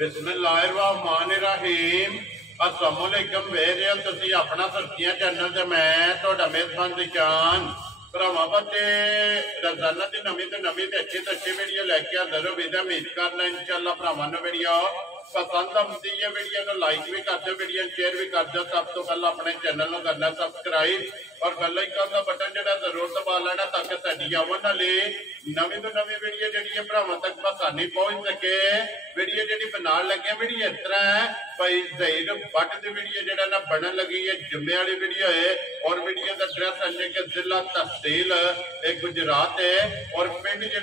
बिस्मिल्लाहिर्रहमानिर्रहीम अस्सलामुअलैकुम वेरे तुसी अपना सब्जियां चैनल ते मैं तुहाडा मेज़बान दिशान भरावां बच्चे रोजाना की नवी तो नवी अच्छी तो अच्छी वीडियो लैके हाजिर हो वीडियो उम्मीद करना इंशाअल्लाह भरावां नूं वीडियो पसंद आती है। वीडियो को लाइक भी कर दो, वीडियो शेयर भी कर दो। सब तो पहले अपने चैनल को करना सब्सक्राइब और बेल आइकन का बटन जो जरूर दबा लेना ताकि साडी आवन वाली नवी तो नवी वीडियो जी भरावां तक आसानी पहुंच सके। वीडियो जी बना लगे वीडियो इस तरह है भाई जहीर भट्ट की वीडियो जो ना बनन लगी है जुम्मे वाली वीडियो है और वीडियो का एड्रैस है कि जिला तहसील गुजरात है और पिंड जो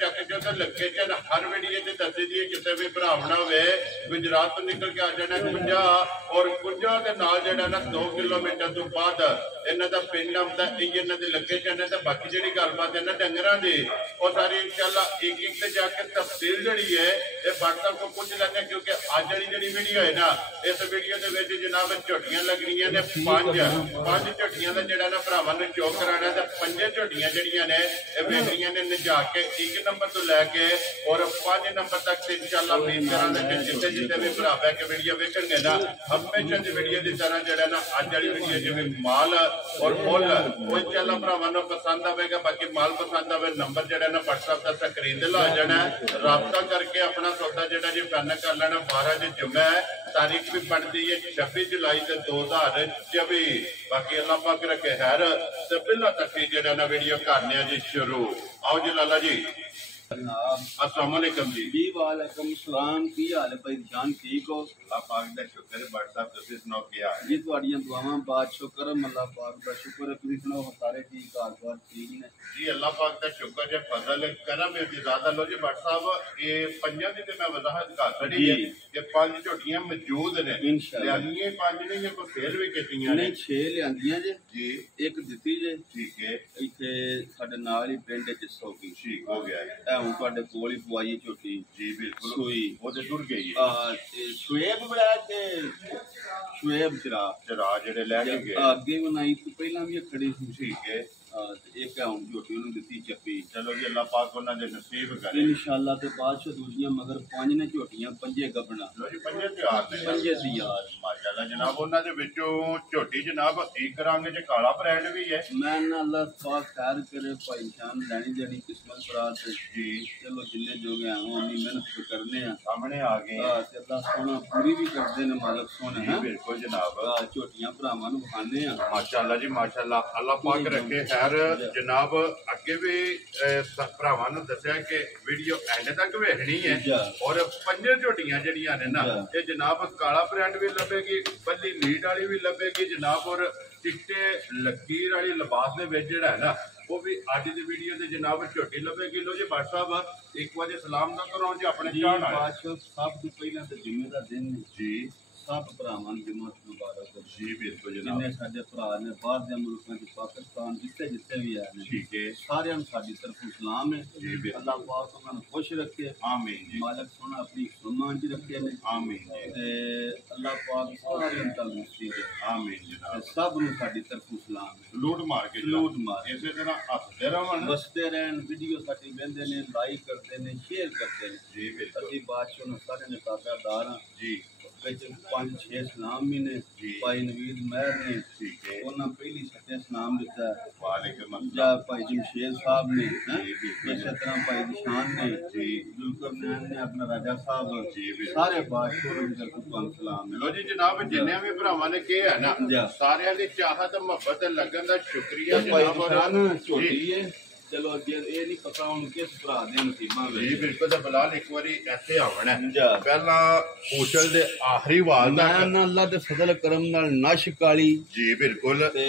चक जो लोकेशन हर वीडियो से दसी दी किसी भी भरावना हो गुजरात तो निकल के आ जाना कुंजा और कुंजा के नाल जो ना 2 किलोमीटर तो बाद इन्हों का पिंड आता इन्हों की लोकेशन है। तो बाकी जी गलबात है ना डंगर की और सारी इंशाल्लाह एक एक से जाके तफसील जी है ये व्हाट्सएप को पूछ लेंगे क्योंकि अज वाली जी वीडियो है ना इस वीडियो के जनाब झोटियां लगनियां ने 5 झोटियां का जो ना भरावां नूं चौक कराना तो 5 झोटियां जड़ियां ने वेखनियां ने निजा के 1 नंबर तो लैके और 5 नंबर तक इंशाल्लाह उम्मीद करांगे जिथे जिथे भी भरा बह के वीडियो वेखणगे ना हमेशा की वीडियो की तरह जो ना अज वाली वीडियो जिवें माल और मुल वो इंशाल्लाह भरावां नूं पसंद आवेगा। बाकी माल पसंद आवे नंबर जो ना व्हाट्सएप का स्क्रीन ते ला जाना राबता करके अपना सौदा जो जी फाइनल कर लेना। 12 जो जुम्मा है तारीख भी बनती है 26 जुलाई 2024। बाकी अल्लाह पाक रखे खैर तो पहला तक जो ना वीडियो करने जी शुरू। आओ जी लाला जी अस्सलाम वालेकुम जी। वालेकुम सलाम की हाल है भाई जान ठीक हो? अल्लाह पाक दा शुक्र है बट साहब तुसीं सुनाओ क्या है जी तुहाड़ियां दुआवां बात शुक्र है अल्लाह पाक दा शुक्र है। तुसीं सुनाओ सारे ठीक घरबार ठीक ने जी अल्लाह पाक दा शुक्र है फजल करम इजाज़त लो जी। बट साहब ये पंजां दी ते मैं वजाहत कर छड़ी है कि 5 झोटियां मौजूद ने लियांदियां 5 नहीं है कोई फेल भी कीतियां ने 6 लियांदियां जे जी एक दित्ती जे ठीक है इत्थे साडे नाल ही पिंड जिसो की ठीक हो गया है हूँ तुहाडे कोल ही पवाई झोटी जी बिल्कुल सुई वो तो टुर गई है शुएब बड़ा ते शुएब चरा जेड़े ले के गए अगे बनाई तो पहला भी खड़ी सी ठीक है एक हूँ झोटी उन्होंने दित्ती चप्पी। चलो जी अल्लाह पाक उन्हां दे नसीब करे इंशाअल्लाह ते बादशाह दूजियां मगर 5 ने झोटियां 5 गबना लो जी 5 तैयार ने 5 तैयार माशाल्लाह जनाब उन्हां दे विचों झोटी जनाब एक रंग च काला ब्रांड भी है। मैं ना अल्लाह पाक खैर करे भाई जान लैनी देनी किस्मत बरात जी चलो जिन्ने जो गए हूं उन्नी मेहनत तो करने हैं सामने आ गए ते अल्लाह सोना पूरी भी करदे ने मालिक सोने हैं बिल्कुल जनाब झोटियां भरावां नूं खाने हैं माशाल्लाह जी माशाल्लाह अल्लाह पाक रखे खैर जनाब अगे भी भरावां नूं दस्सिया कि वीडियो एंड तक वेखनी है और 5 झोटियां जड़ियां ने ना ये जनाब काला ब्रांड भी लभेगी बल्ली लीड वाली भी लभेगी जनाब और चिट्टे लकीर वाली लिबास दे विच जिहड़ा है ना वो भी अज दी वीडियो ते जनाब झोटी लभेगी। लो जी भाई साहब एक बार सलाम ना करो जी अपने चाहण बादशाह सब तो पहला तो जुम्मे दा दिन जी सब भरावां नूं जुम्मा मुबारक हो जी बिल्कुल जनाब जिन्ने साडे भरा ने बाहर दे मुल्कां च पाकिस्तान जिथे जिथे भी आए ठीक है सारे साडी तरफों सलाम है जी अल्लाह पाक उन्हां नूं खुश रखे आमीन जी मालिक सोना अपनी सुमान च रखे ने आमीन जी ते अल्लाह पाक सारे तंदुरुस्ती दे आमीन जनाब सब नूं साडी तरफों सलाम है लूट मार के लूट मार इसे तरह हसदे रहन बसते रहन वीडियो साडी वेंदे ने लाइक करते ने शेयर करते ने जी बिल्कुल असीं बादशाह नूं सारे ने तादादार हां जी 5-6 सलाम भी ने भाई नवीद महर ने ठीक है उन्होंने पहली सच्चे सलाम दिता वालेकुम जा भाई जमशेद साहब ने इस तरह भाई निशान ने जुलकरनैन ने अपना राजा साहब सारे बादशाह की तरफ सलाम लो जी जनाब जिन्ने भी भरावां ने कहा है ना सारियां दी चाहत मोहब्बत लगन दा शुक्रिया जनाब और छोटी है चलो अगे ये नहीं पता हूं किस भरा दे नसीबां जी बिल्कुल तो बिलाल एक बारी ऐसे आवना पहला पूछल दे आखिरी वाल मैं ना अल्लाह दे फजल करम नाल नश काली जी बिल्कुल ते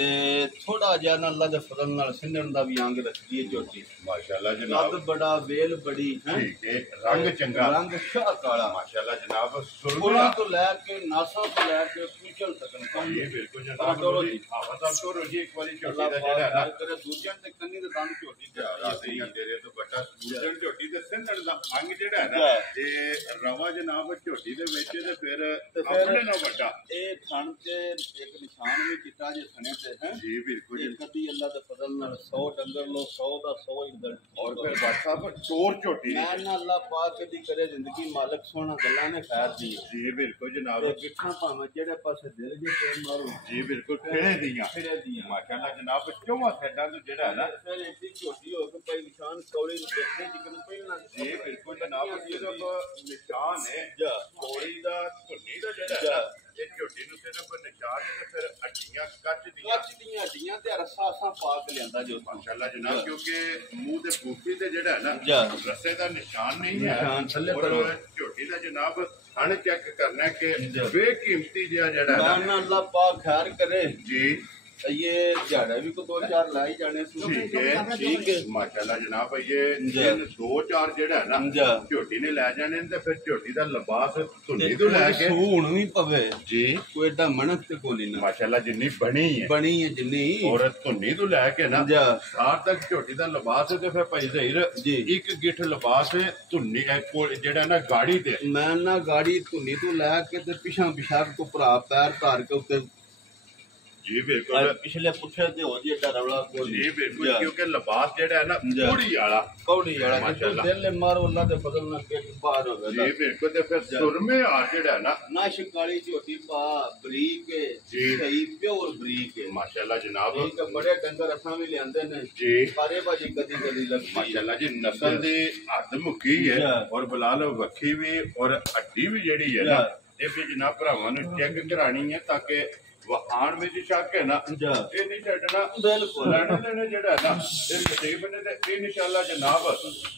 थोड़ा जिहा ना अल्लाह दे फजल नाल सिंधण दा भी अंग रखदी है झोटी माशाल्लाह जनाब कद बड़ा वेल बड़ी है ठीक है रंग चंगा रंग शाह काला माशाल्लाह जनाब सुरगुला तो लेके नासा तो लेके पूछल तक जी बिल्कुल जनाब जी आवाज तो रोजी एक बारी झोटी दा जेड़ा है ना करे दूजन ते कन्नी दे दंद झोटी ਰਾਤੀਆਂ ਤੇਰੇ ਤੋਂ ਬੱਟਾ ਸੂਜਣ ਝੋਟੀ ਤੇ ਸਿੰਧਣ ਦਾ ਅੰਗ ਜਿਹੜਾ ਹੈ ਨਾ ਇਹ ਰਵਾ ਜਨਾਬ ਝੋਟੀ ਦੇ ਵਿੱਚ ਤੇ ਫਿਰ ਆਪਣੇ ਨਾਲ ਵੱਡਾ ਇਹ ਥਣ ਤੇ ਇੱਕ ਨਿਸ਼ਾਨ ਵੀ ਕੀਤਾ ਜੇ ਥਣੇ ਤੇ ਹੈ ਜੀ ਬਿਲਕੁਲ ਜੀ ਕਦੀ ਅੱਲਾ ਦੇ ਫਜ਼ਲ ਨਾਲ 100 ਡੰਗਰ ਲੋ 100 ਦਾ 100 ਹੀ ਦਲ ਔਰ ਫਿਰ ਬਾਦਸ਼ਾਹ ਚੋਰ ਝੋਟੀ ਮੈਂ ਨਾ ਅੱਲਾ ਪਾਕ ਕਦੀ ਕਰੇ ਜ਼ਿੰਦਗੀ ਮਾਲਕ ਸੋਹਣਾ ਗੱਲਾਂ ਨੇ ਖੈਰ ਦੀ ਜੀ ਬਿਲਕੁਲ ਜਨਾਬ ਤੇ ਕਿੱਥਾਂ ਭਾਵੇਂ ਜਿਹੜੇ ਪਾਸੇ ਦਿਲ ਜੇ ਤੇ ਮਾਰੋ ਜੀ ਬਿਲਕੁਲ ਖੇੜੇ ਦੀਆਂ ਮਾਸ਼ਾਅੱਲਾ ਜਨਾਬ ਚੌਵਾਂ ਸਾਈਡਾਂ ਤੋਂ ਜਿਹੜਾ ਹੈ ਨਾ ਫਿਰ ਇੱਡੀ ਝੋਟੀ ਹੋ ਕੇ ਭਾਈ ਨਿਸ਼ਾਨ ਕੌੜੀ ਨੂੰ ਦੇਖਦੇ ਜਿਕਨ ਪਹਿਲਾਂ ਜੀ ਬਿਲਕੁਲ ਜਨਾਬ ਸਿਰਫ ਨਿਸ਼ਾਨ ਹੈ ਕੋੜੀ ਦਾ ਧੁੰਨੀ ਦਾ ਜਿਹੜਾ ਹੈ ਇਹ ਝੋਟੀ ਨੂੰ ਸਿਰਫ ਨਿਸ਼ਾਨ ਹੈ ਤੇ ਫਿਰ ਹੱਡੀਆਂ ਕੱਚ ਦੀਆਂ ਹੱਡੀਆਂ ਤੇ ਰਸਾ ਅਸਾਂ ਪਾ ਕੇ ਲਿਆਂਦਾ ਜੋ ਮਾਸ਼ਾਅੱਲਾ ਜਨਾਬ ਕਿਉਂਕਿ ਮੂੰਹ ਦੇ ਬੂਟੀ ਤੇ ਜਿਹੜਾ ਹੈ ਨਾ ਰੱਸੇ ਦਾ ਨਿਸ਼ਾਨ ਨਹੀਂ ਹੈ ਔਰ ਝੋਟੀ ਦਾ ਜਨਾਬ ਹਣ ਚੈੱਕ ਕਰਨਾ ਕਿ ਬੇਕੀਮਤੀ ਜਿਹੜਾ ਹੈ ਨਾ ਅੱਲਾ ਪਾਕ ਖੈਰ ਕਰੇ ਜੀ ये झाड़ा भी को 2-4 लाई जाने ठीक है माशाल्लाह जनाब ये 2-4 ਜਿਹੜਾ ਹੈ ਨਾ ਝੋਟੀ ਨੇ ਲੈ ਜਾਣੇ ਤੇ ਫਿਰ ਝੋਟੀ ਦਾ ਲਿਬਾਸ ਧੁੰਨੀ ਤੋਂ ਲੈ ਕੇ ਸੂਣ ਵੀ ਪਵੇ ਜੀ ਕੋਈ ਏਡਾ ਮਣਕ ਤੇ ਕੋਈ ਨਾ ਮਾਸ਼ਾਅੱਲਾ ਜਿੰਨੀ ਬਣੀ ਹੈ ਜਿੰਨੀ ਔਰ ਧੁੰਨੀ ਤੋਂ ਲੈ ਕੇ ਨਾ ਸਾਰ ਤੱਕ ਝੋਟੀ ਦਾ ਲਿਬਾਸ ਤੇ ਫਿਰ ਭਾਈ ਜ਼ਹੀਰ ਇੱਕ ਗਿੱਠ ਲਿਬਾਸ ਧੁੰਨੀ ਜਿਹੜਾ ਨਾ ਗਾੜੀ ਤੇ ਮੈਂ ਨਾ ਗਾੜੀ ਧੁੰਨੀ ਤੋਂ ਲੈ ਕੇ ਤੇ ਪਿਛਾਂ ਪਿਛਾਕ ਕੋ ਭਰਾ ਪੈਰ ਧਾਰ ਕੇ ਉੱਤੇ जी बिल्कुल पिछले पुठे ते हो जी डरवला को जी बिल्कुल क्योंकि लिबास जेड़ा है ना कौड़ी वाला माशाल्लाह दिल मारो अल्लाह दे फजल नाल पेट बाहर हो गया जी बिल्कुल ते फिर सुरमे आ जेड़ा है ना शिकाली झोटी पा बरीक है जी सही प्योर बरीक है माशाल्लाह जनाब एक बड़े डंगर असां भी लेंदे ने जी सारे बाजी कदी लग माशाल्लाह जी नस्ल दी हद मुक्की है और बिलाल वक्खी भी और हड्डी भी जेड़ी है ना ये भी जनाब भरावां नु चेक करानी है ताकि वहान में शक है ना ये नहीं छड़ना बिल्कुल लेने जेड़ा है ना ये नसीब ने ते इंशाअल्लाह जनाब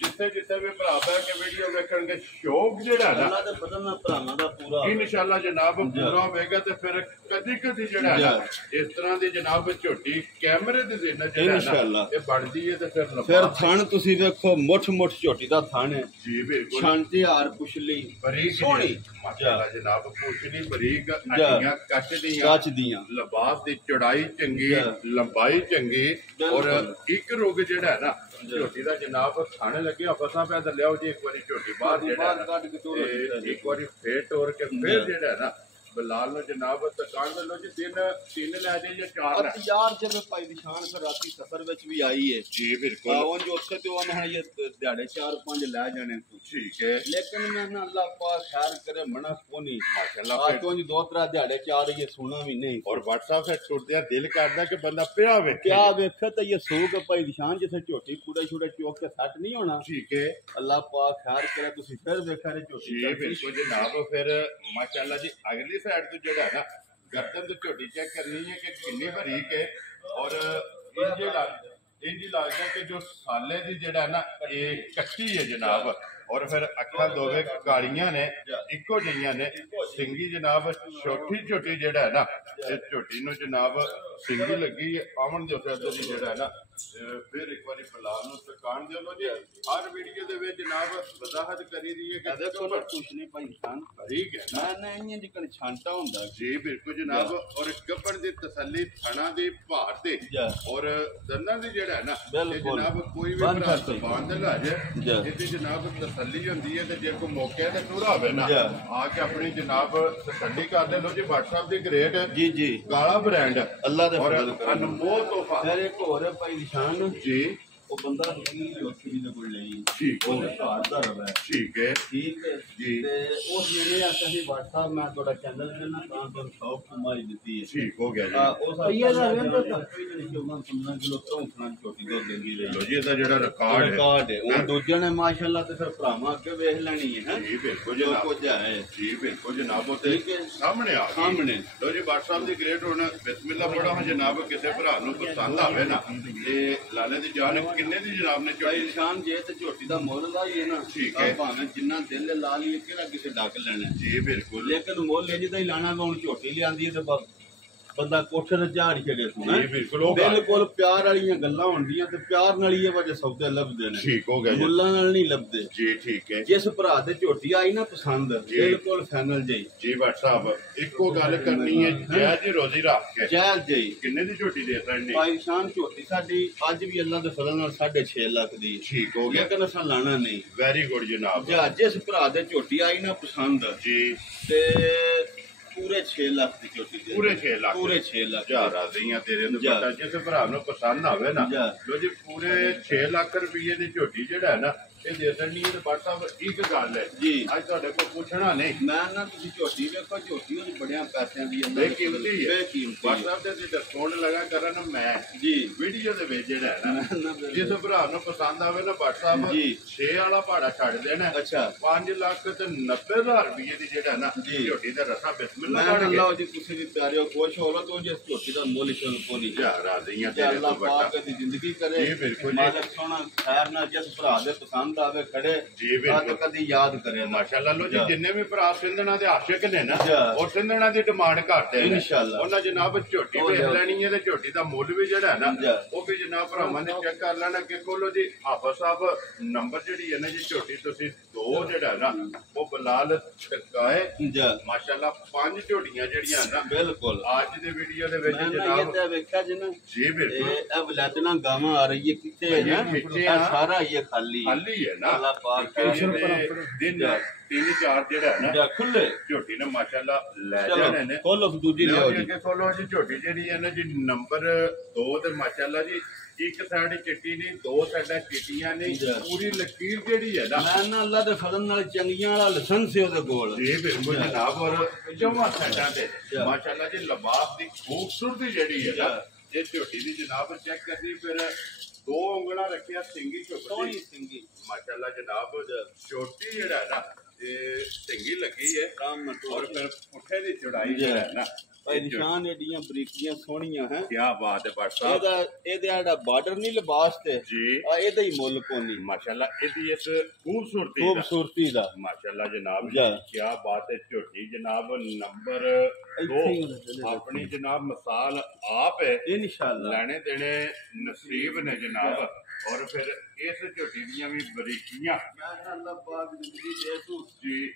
जिथे जिथे भी भरा पै के वीडियो देखण के शौक जेड़ा है ना अल्लाह दे फजल नाल भरावां दा पूरा इंशाअल्लाह जनाब पूरा होएगा ते फिर कदी जेड़ा है ना इस तरह दी जनाब झोटी कैमरे दे देना जेड़ा इंशाअल्लाह ये बनदी है ते फिर थण तुसी देखो मुठ झोटी दा थण है जी बिल्कुल शांति हार पुछली बरीक सोहनी माशाअल्लाह जनाब पुछली बरीक हड्डियां कच ਦੀਆਂ ਲਿਬਾਸ ਦੀ ਚੌੜਾਈ ਚੰਗੀ ਲੰਬਾਈ ਚੰਗੀ ਔਰ ਇੱਕ ਰੋਗ ਜਿਹੜਾ ਹੈ ਨਾ ਝੋਟੀ ਦਾ ਜਨਾਬ ਖਾਣੇ ਲੱਗਿਆ ਫਸਾਂ ਪੈ ਲਿਆਓ ਜੀ ਇੱਕ ਵਾਰੀ ਝੋਟੀ ਬਾਹਰ ਜਿਹੜਾ ਇੱਕ ਵਾਰੀ ਫੇਰ ਤੋੜ ਕੇ ਫੇਰ ਜਿਹੜਾ ਹੈ ਨਾ बिलाल ने जनाब दुकान लो जी तीन ले जाए या चार यार जब भाई निशान फिर राती सफर विच भी आई है जी बिल्कुल उन जो उत्थे ते उन्हें ये दिहाड़े 4-5 ले जाने ठीक है लेकिन मैं ना अल्लाह पाक खैर करे मना कोनी माशाल्लाह आज तो 2-3 दिहाड़े 4 ये सुना भी नहीं और WhatsApp से छुड़दे दिल करदा कि बंदा पिया वेखे क्या वेखे तो ये सूक भाई निशान जैसे झोटी कूड़े छुड़े चौक के सेट नहीं होना ठीक है अल्लाह पाक खैर करे तुसी फिर देखा रे झोटी जी बिल्कुल जनाब फिर माशाल्लाह जी अगली साइड तो जेड़ा है ना गर्दन तो झोटी चेक करनी है कि कितनी बारीक है और इंजी लगता कि जो साले दी जेड़ा ना ये कच्ची है जनाब और फिर अखा दोवे कालियां ने इको जिहियां ने सिंगी जनाब छोटी छोटी जेड़ा है ना ये झोटी नु जनाब सिंगी लगी आमन जो दी जेड़ा है ना फिर एक बारी बिलाल नु दुकान दे लो जी हर वीडियो दे विच जनाब वजाहत करी दी है कि देखो ना कुछ नहीं भाई इंसान ठीक है मैं ना इंज जिकन छांटा हुंदा जी बिल्कुल जनाब और गब्बड़ दी तसल्ली थाना दी भार ते और दंदां दी जेड़ा है ना जनाब कोई भी भरा जुबान दे ला जाए इहदी जनाब तसल्ली होंदी है ते जे कोई मौके ते टूरा होवे ना आके अपनी जनाब तसल्ली कर ले लो जी WhatsApp दी ग्रेड जी जी काला ब्रांड अल्लाह दे और अनमोल तोहफा फिर एक और भाई निशान जी वो बंदा लोथी दे कोल नहीं ठीक ओने घर दा रवे ठीक है जी ते उस मैंने आखा सी WhatsApp मैं थोड़ा चैनल पे ना तां तो शौक कमाई देती है ठीक हो गया जी उस ये दा वेंदा तकरीबन 15 किलो तो छोटी दो देंदी ले लो जी ਇਹਦਾ ਜਿਹੜਾ ਰਿਕਾਰਡ है ਉਹ ਦੂਜੇ ਨੇ ਮਾਸ਼ਾਅੱਲਾ ਤੇ ਫਿਰ ਭਰਾਵਾਂ ਅੱਗੇ ਵੇਖ ਲੈਣੀ ਹੈ ਜੀ ਬਿਲਕੁਲ ਜੋ ਜਨਾਬ ਕੁਝ ਹੈ ਜੀ ਬਿਲकुल जनाब ਤੇ ਸਾਹਮਣੇ ਆ ਸਾਹਮਣੇ ਲੋ ਜੀ WhatsApp ਦੀ ਗ੍ਰੇਡ ਹੁਣ ਬਿਸਮਿਲ੍ਲਾ ਪੜੋ ਜਨਾਬ ਕਿਸੇ ਭਰਾ ਨੂੰ ਪਸੰਦ ਆਵੇ ਨਾ ਤੇ ਲਾਲੇ ਦੀ ਜਾਨ ਕਿੰਨੇ ਦੀ ਜਨਾਬ ਨੇ भाई इंसान जे ते झोटी दा मुल ला ही है ना ठीक है भावें जिन्ना दिल ला लिए केड़ा किसे डक लेना जी बिल्कुल लेकिन मुल इंज दा ही लाना हुन झोटी लियांदी ते बस ਬੰਦਾ ਕੋਠੇ ਤੇ ਝਾੜ ਛੜੇ ਸੁਣਾ ਜੀ ਬਿਲਕੁਲ ਉਹ ਗੱਲ ਬਿਲਕੁਲ ਪਿਆਰ ਵਾਲੀਆਂ ਗੱਲਾਂ ਹੁੰਦੀਆਂ ਤੇ ਪਿਆਰ ਨਾਲ ਹੀ ਇਹ ਵਜੇ ਸੌਦੇ ਲੱਭਦੇ ਨੇ ਠੀਕ ਹੋ ਗਿਆ ਜੀ ਮੁੱਲਾਂ ਨਾਲ ਨਹੀਂ ਲੱਭਦੇ ਜੀ ਠੀਕ ਹੈ ਜਿਸ ਭਰਾ ਦੇ ਝੋਟੀ ਆਈ ਨਾ ਪਸੰਦ ਬਿਲਕੁਲ ਫਾਈਨਲ ਜਈ ਜੀ ਭੱਟ ਸਾਹਿਬ ਇੱਕੋ ਗੱਲ ਕਰਨੀ ਹੈ ਜੈ ਜੀ ਰੋਜ਼ੀ ਰੱਖ ਕੇ ਜੈਲ ਜਈ ਕਿੰਨੇ ਦੀ ਝੋਟੀ ਦੇ ਸਕਦੇ ਭਾਈ ਸ਼ਾਨ ਝੋਟੀ ਸਾਡੀ ਅੱਜ ਵੀ ਅੱਲਾ ਦੇ ਫਜ਼ਲ ਨਾਲ 6.5 ਲੱਖ ਦੀ ਠੀਕ ਹੋ ਗਿਆ ਲੇਕਿਨ ਅਸਾਂ ਲਾਣਾ ਨਹੀਂ ਵੈਰੀ ਗੁੱਡ ਜਨਾਬ ਜਾਂ ਜਿਸ ਭਰਾ ਦੇ ਝੋਟੀ ਆਈ ਨਾ ਪਸੰਦ ਜੀ ਤੇ ਪੂਰੇ 6 ਲੱਖ ਦੀ ਝੋਟੀ ਦੇ ਪੂਰੇ 6 ਲੱਖ ਪੂਰੇ 6 ਲੱਖ ਜਾ ਰਾਜ਼ੀਆਂ ਤੇਰੇ ਨੂੰ ਜਾ। ਪਤਾ ਜਿਸ ਭਰਾ ਨੂੰ ਪਸੰਦ ਆਵੇ ਨਾ ਜਾ। ਲੋ ਜੀ ਪੂਰੇ 6 ਲੱਖ ਰੁਪਏ ਦੀ ਝੋਟੀ ਜਿਹੜਾ ਹੈ ਨਾ ਇਹ ਦੇ ਸਕਣੀ ਹੈ ਤੇ ਭੱਟ ਸਾਹਿਬ ਇੱਕ ਗੱਲ ਹੈ ਜੀ ਅੱਜ ਤੁਹਾਡੇ ਕੋਲ ਪੁੱਛਣਾ ਨਹੀਂ ਮੈਂ ਨਾ ਤੁਸੀਂ ਝੋਟੀ ਵੇਖੋ ਝੋਟੀ ਉਹ ਬੜਿਆਂ ਪੈਸਿਆਂ ਦੀ ਬੇਕੀਮਤੀ ਹੈ ਬੇਕੀਮਤੀ ਭੱਟ ਸਾਹਿਬ ਦੇ ਡਿਸਕਾਊਂਟ ਲਗਾ ਕਰਨ ਮੈਂ ਜੀ ਵੀਡੀਓ ਦੇ ਵਿੱਚ ਜਿਹੜਾ ਹੈ ਨਾ ਨਾ ਜਿਸ ਭਰਾ ਨੂੰ ਪਸੰਦ ਆਵੇ ਨਾ ਭੱਟ ਸਾਹਿਬ ਜੀ। 6 ਵਾਲਾ ਭਾੜਾ ਛੱਡ ਦੇਣਾ ਅੱਛਾ 5 ਲੱਖ ਤੇ 90,000 ਰੁਪਏ ਦੀ ਜਿਹੜਾ ਨਾ ਜੀ। ਝੋਟੀ ਦਾ ਰਸਾ ਬਿਸਮਿਲ੍ਲਾ ਮੈਂ ਕਰ ਅੱਲਾਹ ਜੀ ਤੁਸੀਂ ਵੀ ਪਿਆਰਿਓ ਖੁਸ਼ ਹੋ ਲੋ ਤੋ ਜਿਸ ਝੋਟੀ ਦਾ ਮੁੱਲ ਸ਼ੁਰੂ ਕੋਨੀ ਜਾ ਰਾਜ਼ੀਆਂ ਜੇ ਤੇਰੇ ਅੱਲਾਹ ਤੋਂ ਵੱਡਾ ਪਾਕ ਦੀ ਜ਼ਿੰਦਗੀ ਕਰੇ ਜੀ, ਬਿਲਕੁਲ ਜੀ। ਮਾਲਕ ਸੋਹਣਾ ਖੈਰ ਨਾਲ ਜਿਸ ਭਰਾ ਦੇ ਪਸੰਦ ਆਵੇ ਖੜੇ ਜੀ, ਬਿਲਕੁਲ। ਤਾਂ ਕਦੀ ਯਾਦ ਕਰੇ ਮਾਸ਼ਾਅੱਲਾ ਲੋ ਜੀ ਜਾ। ਜਿੰਨੇ ਵੀ ਭਰਾ ਸਿੰਧਣਾ ਦੇ ਆਸ਼ਿਕ ਨੇ ਨਾ ਜਾ। ਉਹ ਸਿੰਧਣਾ ਦੀ ਡਿਮਾਂਡ ਕਰਦੇ ਨੇ ਇਨਸ਼ਾਅੱਲਾ। ਉਹਨਾਂ ਜਨਾਬ ਝੋਟੀ ਉਹ ਵੇਚ ਜਾ। ਲੈਣੀ ਹੈ ਤੇ ਝੋਟੀ ਦਾ ਮੁੱਲ ਵੀ ਜਿਹੜਾ ਹੈ ਨਾ ਜਾ। ਉਹ ਵੀ ਜਨਾਬ ਭਰਾਵਾਂ ਨੇ ਚੈੱਕ ਕਰ ਲੈਣਾ ਕਿ ਕੋਲੋ ਜੀ ਹਾਫਿਜ਼ ਸਾਹਿਬ ਨੰਬਰ ਜਿਹੜੀ ਹੈ ਨਾ ਜੀ ਝੋਟੀ ਤੁਸੀਂ ਦੋ ਜਿਹੜਾ ਹੈ ਨਾ ਉਹ ਬਲਾਲ ਛਕਾਏ ਜਾ ਮਾਸ਼ਾਅੱਲਾ 5 ਝੋਟੀਆਂ ਜਿਹੜੀਆਂ ਨਾ ਬਿਲਕੁਲ ਅੱਜ ਦੇ ਵੀਡੀਓ ਦੇ ਵਿੱਚ ਮੈਂ ਨਾ ਜਨਾਬ ਇਹ ਤਾਂ ਵੇਖਿਆ ਜੀ ਨਾ ਜੀ ਬਿਲਕੁਲ ਇਹ ਵਲਾਦਨਾ ਗਾਵਾਂ ਆ ਰਹੀ ਹੈ ਕਿੱਥੇ ਹੈ ਨਾ ਖਿੱਚੇ ਇਹ ਆ। ਸਾਰਾ ਇਹ ਖਾਲੀ ਹੈ ਖਾਲੀ ਹੈ ਨਾ ਅੱਲਾਹ ਪਾਕ ਦਿਨ 3-4 ਜਿਹੜਾ ਹੈ ਨਾ ਜਾਂ ਖੁੱਲੇ ਝੋਟੀ ਨੇ ਮਾਸ਼ਾਅੱਲਾ ਲੈ ਚਲੋ ਜਾਣੇ ਨੇ ਖੋਲੋ ਦੂਜੀ ਲਿਆਓ ਜੀ ਅੱਗੇ ਖੋਲੋ ਜੀ ਝੋਟੀ ਜਿਹੜੀ ਹੈ ਨਾ ਜੀ ਨੰਬਰ 2 ਤੇ ਮਾਸ਼ਾਅੱਲਾ ਜੀ ਇੱਕ ਸਾਈਡ ਚਿੱਟੀ ਨਹੀਂ ਦੋ ਸਾਈਡਾਂ ਚਿੱਟੀਆਂ ਨੇ ਜੀ। ਪੂਰੀ ਲਕੀਰ ਜਿਹੜੀ ਹੈ ਨਾ ਮੈਂ ਨਾ ਅੱਲਾ ਦੇ ਫਜ਼ਲ ਨਾਲ ਚੰਗੀਆਂ ਵਾਲਾ ਲਾਇਸੈਂਸ ਹੈ ਉਹਦੇ ਕੋਲ ਜੀ ਬਿਲਕੁਲ ਜਨਾਬ ਔਰ ਚੌਵਾਂ ਸਾਈਡਾਂ ਤੇ ਜੀ। ਮਾਸ਼ਾਅੱਲਾ ਜੀ ਲਿਬਾਸ ਦੀ ਖੂਬਸੂਰਤੀ ਜਿਹੜੀ ਹੈ ਨਾ ਇਹ ਝੋਟੀ ਦੀ ਜਨਾਬ ਚੈੱਕ ਕਰਨੀ ਫਿਰ ਦੋ ਉਂਗਲਾਂ ਰੱਖਿਆ ਸਿੰਗੀ ਸੋਹਣੀ ਝੋਟੀ ਸਿੰਗੀ ਮਾਸ਼ਾਅੱਲਾ ਜਨਾਬ ਛੋਟੀ ਜਿਹੜਾ ਹੈ ਨਾ ਇਹ ਸਿੰਗੀ ਲੱਗੀ ਹੈ ਕੰਮ ਔਰ ਫਿਰ ਪੁੱਠੇ ਦੀ ਚੜਾਈ ਜੀ। ਜਿਹੜਾ ਹੈ ਨਾ ਭਾਈ ਨਿਸ਼ਾਨ ਏਡੀਆਂ ਬਰੀਕੀਆਂ ਸੋਹਣੀਆਂ ਹੈ ਕੀ ਬਾਤ ਹੈ ਭੱਟ ਸਾਹਿਬ ਇਹਦਾ ਜਿਹੜਾ ਬਾਰਡਰ ਨਹੀਂ ਲਿਬਾਸ ਤੇ ਜੀ ਆ ਇਹਦਾ ਹੀ ਮੁੱਲ ਕੋਨੀ ਮਾਸ਼ਾਅੱਲਾ ਇਹਦੀ ਇਸ ਖੂਬਸੂਰਤੀ ਦਾ ਖੂਬਸੂਰਤੀ ਦਾ ਮਾਸ਼ਾਅੱਲਾ ਜਨਾਬ ਜੀ। ਕੀ ਬਾਤ ਹੈ ਝੋਟੀ ਜਨਾਬ ਨੰਬਰ ਇੱਥੇ ਹੀ 2 ਹੋਣਾ ਚਾਹੀਦਾ। ਆਪਣੀ ਜਨਾਬ ਮਿਸਾਲ ਆਪ ਹੈ ਇਨਸ਼ਾਅੱਲਾ ਲੈਣੇ ਦੇਣੇ ਨਸੀਬ ਨੇ ਜਨਾਬ ਔਰ ਫਿਰ ਇਸ ਝੋਟੀ ਦੀਆਂ ਵੀ ਬਰੀਕੀਆਂ ਮੈਂ ਕਿਹਾ ਅੱਲਾਹ ਪਾਕ ਜ਼ਿੰਦਗੀ ਦੇ ਤੂੰ ਜੀ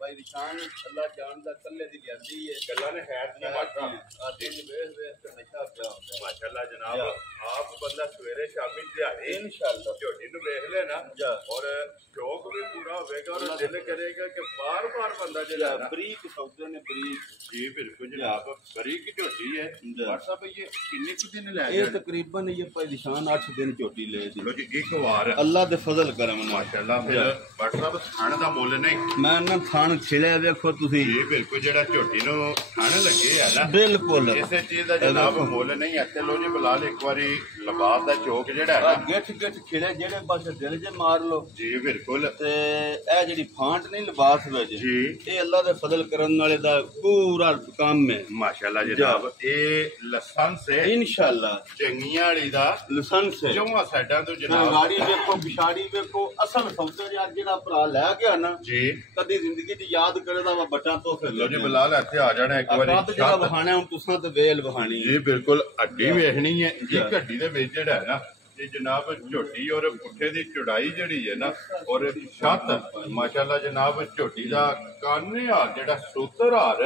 ਭਾਈ ਨਿਸ਼ਾਨ ਅੱਲਾਹ ਜਾਨ ਦਾ ਕੱਲੇ ਦੀ ਲਿਆਂਦੀ ਹੈ ਗੱਲਾਂ ਨੇ ਖੈਰ ਦੀਆਂ ਮਾਸ਼ਾ ਆਦੇ ਨੂੰ ਵੇਖ ਵੇਖ ਕੇ ਨਸ਼ਾ ਪਿਆ ਹੁੰਦਾ ਮਾਸ਼ਾਅੱਲਾ ਜਨਾਬ ਜੀ। ਆਪ ਬੰਦਾ ਸਵੇਰੇ ਸ਼ਾਮੀ ਦਿਹਾੜੀ ਇਨਸ਼ਾਅੱਲਾ ਝੋਟੀ ਨੂੰ ਵੇਖ ਲੈਣਾ ਜੀ। ਔਰ ਸ਼ੌਕ ਵੀ ਪੂਰਾ ਹੋਵੇਗਾ ਔਰ ਦਿਲ ਕਰੇਗਾ ਕਿ ਬਾਰ-ਬਾਰ ਬੰਦਾ ਜਿਹੜਾ ਹੈ ਨਾ ਬਰੀਕ ਸੌਦੇ ਨੇ ਬਰੀਕ ਜੀ ਬਿਲਕੁਲ ਜਨਾਬ ਬਰੀਕ ਝੋਟੀ ਹੈ ਜੀ। WhatsApp ਇਹ ਕਿੰਨੇ ਕੁ ਦਿਨ ਲੈ ਇਹ ਗਏ ਤਕਰੀਬਨ ਇਹ ਭਾਈ ਨਿਸ਼ਾਨ 8 ਦਿਨ ਝੋਟੀ ਲੈ ਦੀ ਲੋ ਜੀ ਇੱਕ ਵਾਰ ਅੱਲਾਹ ਦੇ ਫਜ਼ਲ ਕਰਮ ਨਾਲ ਮਾਸ਼ਾਅੱਲਾ ਫਿਰ WhatsApp ਖਾਣ ਦਾ ਮੁੱਲ ਨਹੀਂ ਮੈਂ ਨਾ ਥਾਣ ਖਿਲਿਆ ਵੇਖੋ ਤੁਸੀਂ ਜੀ ਬਿਲਕੁਲ ਜਿਹੜਾ ਝੋਟੀ ਨੂੰ ਖਾਣ ਲੱਗੇ ਆ ਨਾ ਬਿਲਕੁਲ ਇਸੇ ਚੀਜ਼ ਦਾ ਜਨਾਬ ਮੁੱਲ ਨਹੀਂ ਇੱਥੇ ਲੋ ਜੀ ਬਲਾਲ ਇੱਕ ਵਾਰੀ ਲਿਬਾਸ ਦਾ ਚੌਕ ਜਿਹੜਾ ਹੈ ਨਾ ਗਿੱਠ ਗਿੱਠ ਖਿਲੇ ਜਿਹੜੇ ਪਾਸੇ ਦਿਲ ਜੇ ਮਾਰ ਲੋ ਜੀ ਬਿਲਕੁਲ ਤੇ ਇਹ ਜਿਹੜੀ ਫਾਂਟ ਨਹੀਂ ਲਿਬਾਸ ਵਿੱਚ ਜੀ ਇਹ ਅੱਲਾਹ ਦੇ ਫਜ਼ਲ ਕਰਨ ਵਾਲੇ ਦਾ ਪੂਰਾ ਕੰਮ ਹੈ ਮਾਸ਼ਾਅੱਲਾ ਜਨਾਬ ਇਹ ਲਾਇਸੈਂਸ ਹੈ ਇਨਸ਼ਾਅੱਲਾ ਚੰਗੀਆਂ ਵਾਲੀ ਦਾ ਲਾਇਸੈਂਸ ਹੈ ਚੌਵਾਂ ਸਾਈਡਾਂ ਤੋਂ ਜਨਾਬ ਗਾੜੀ ਵੇਖੋ ਪਿਛਾੜੀ ਵੇਖੋ ਅਸਲ ਸੌਦੇ ਦੇ ਅੱਜ ਜਿਹੜਾ ਭਰਾ ਲੈ ਗਿਆ ਨਾ ਜੀ ਕਦੀ ਜ਼ਿੰਦਗੀ 'ਚ ਯਾਦ ਕਰੇਦਾ ਵਾ ਬੱਟਾਂ ਤੋਂ ਫਿਰ ਲੋ ਜੀ ਬਲਾਲ ਇੱਥੇ ਆ ਜਾਣਾ ਇੱਕ ਵਾਰੀ ਅੱਖਾਂ ਜਿਹੜਾ ਛੱਤ। ਵਹਾਣਾ ਹੁਣ ਤੁਸਾਂ ਤੇ ਵੇਲ ਵਹਾਣੀ ਜੀ ਬਿਲਕੁਲ ਹੱਡੀ ਵੇਖਣੀ ਹੈ ਜੀ। ਇਹ ਹੱਡੀ ਦੇ ਵਿੱਚ ਜਿਹੜਾ ਹੈ ਨਾ ਤੇ ਜਨਾਬ ਝੋਟੀ ਔਰ ਪੁੱਠੇ ਦੀ ਚੌੜਾਈ ਜਿਹੜੀ ਹੈ ਨਾ ਔਰ ਛੱਤ ਮਾਸ਼ਾਅੱਲਾ ਜਨਾਬ ਝੋਟੀ ਦਾ ਕਾਨੇ ਹਾਰ ਜਿਹੜਾ ਸੂਤਰ ਹਾਰ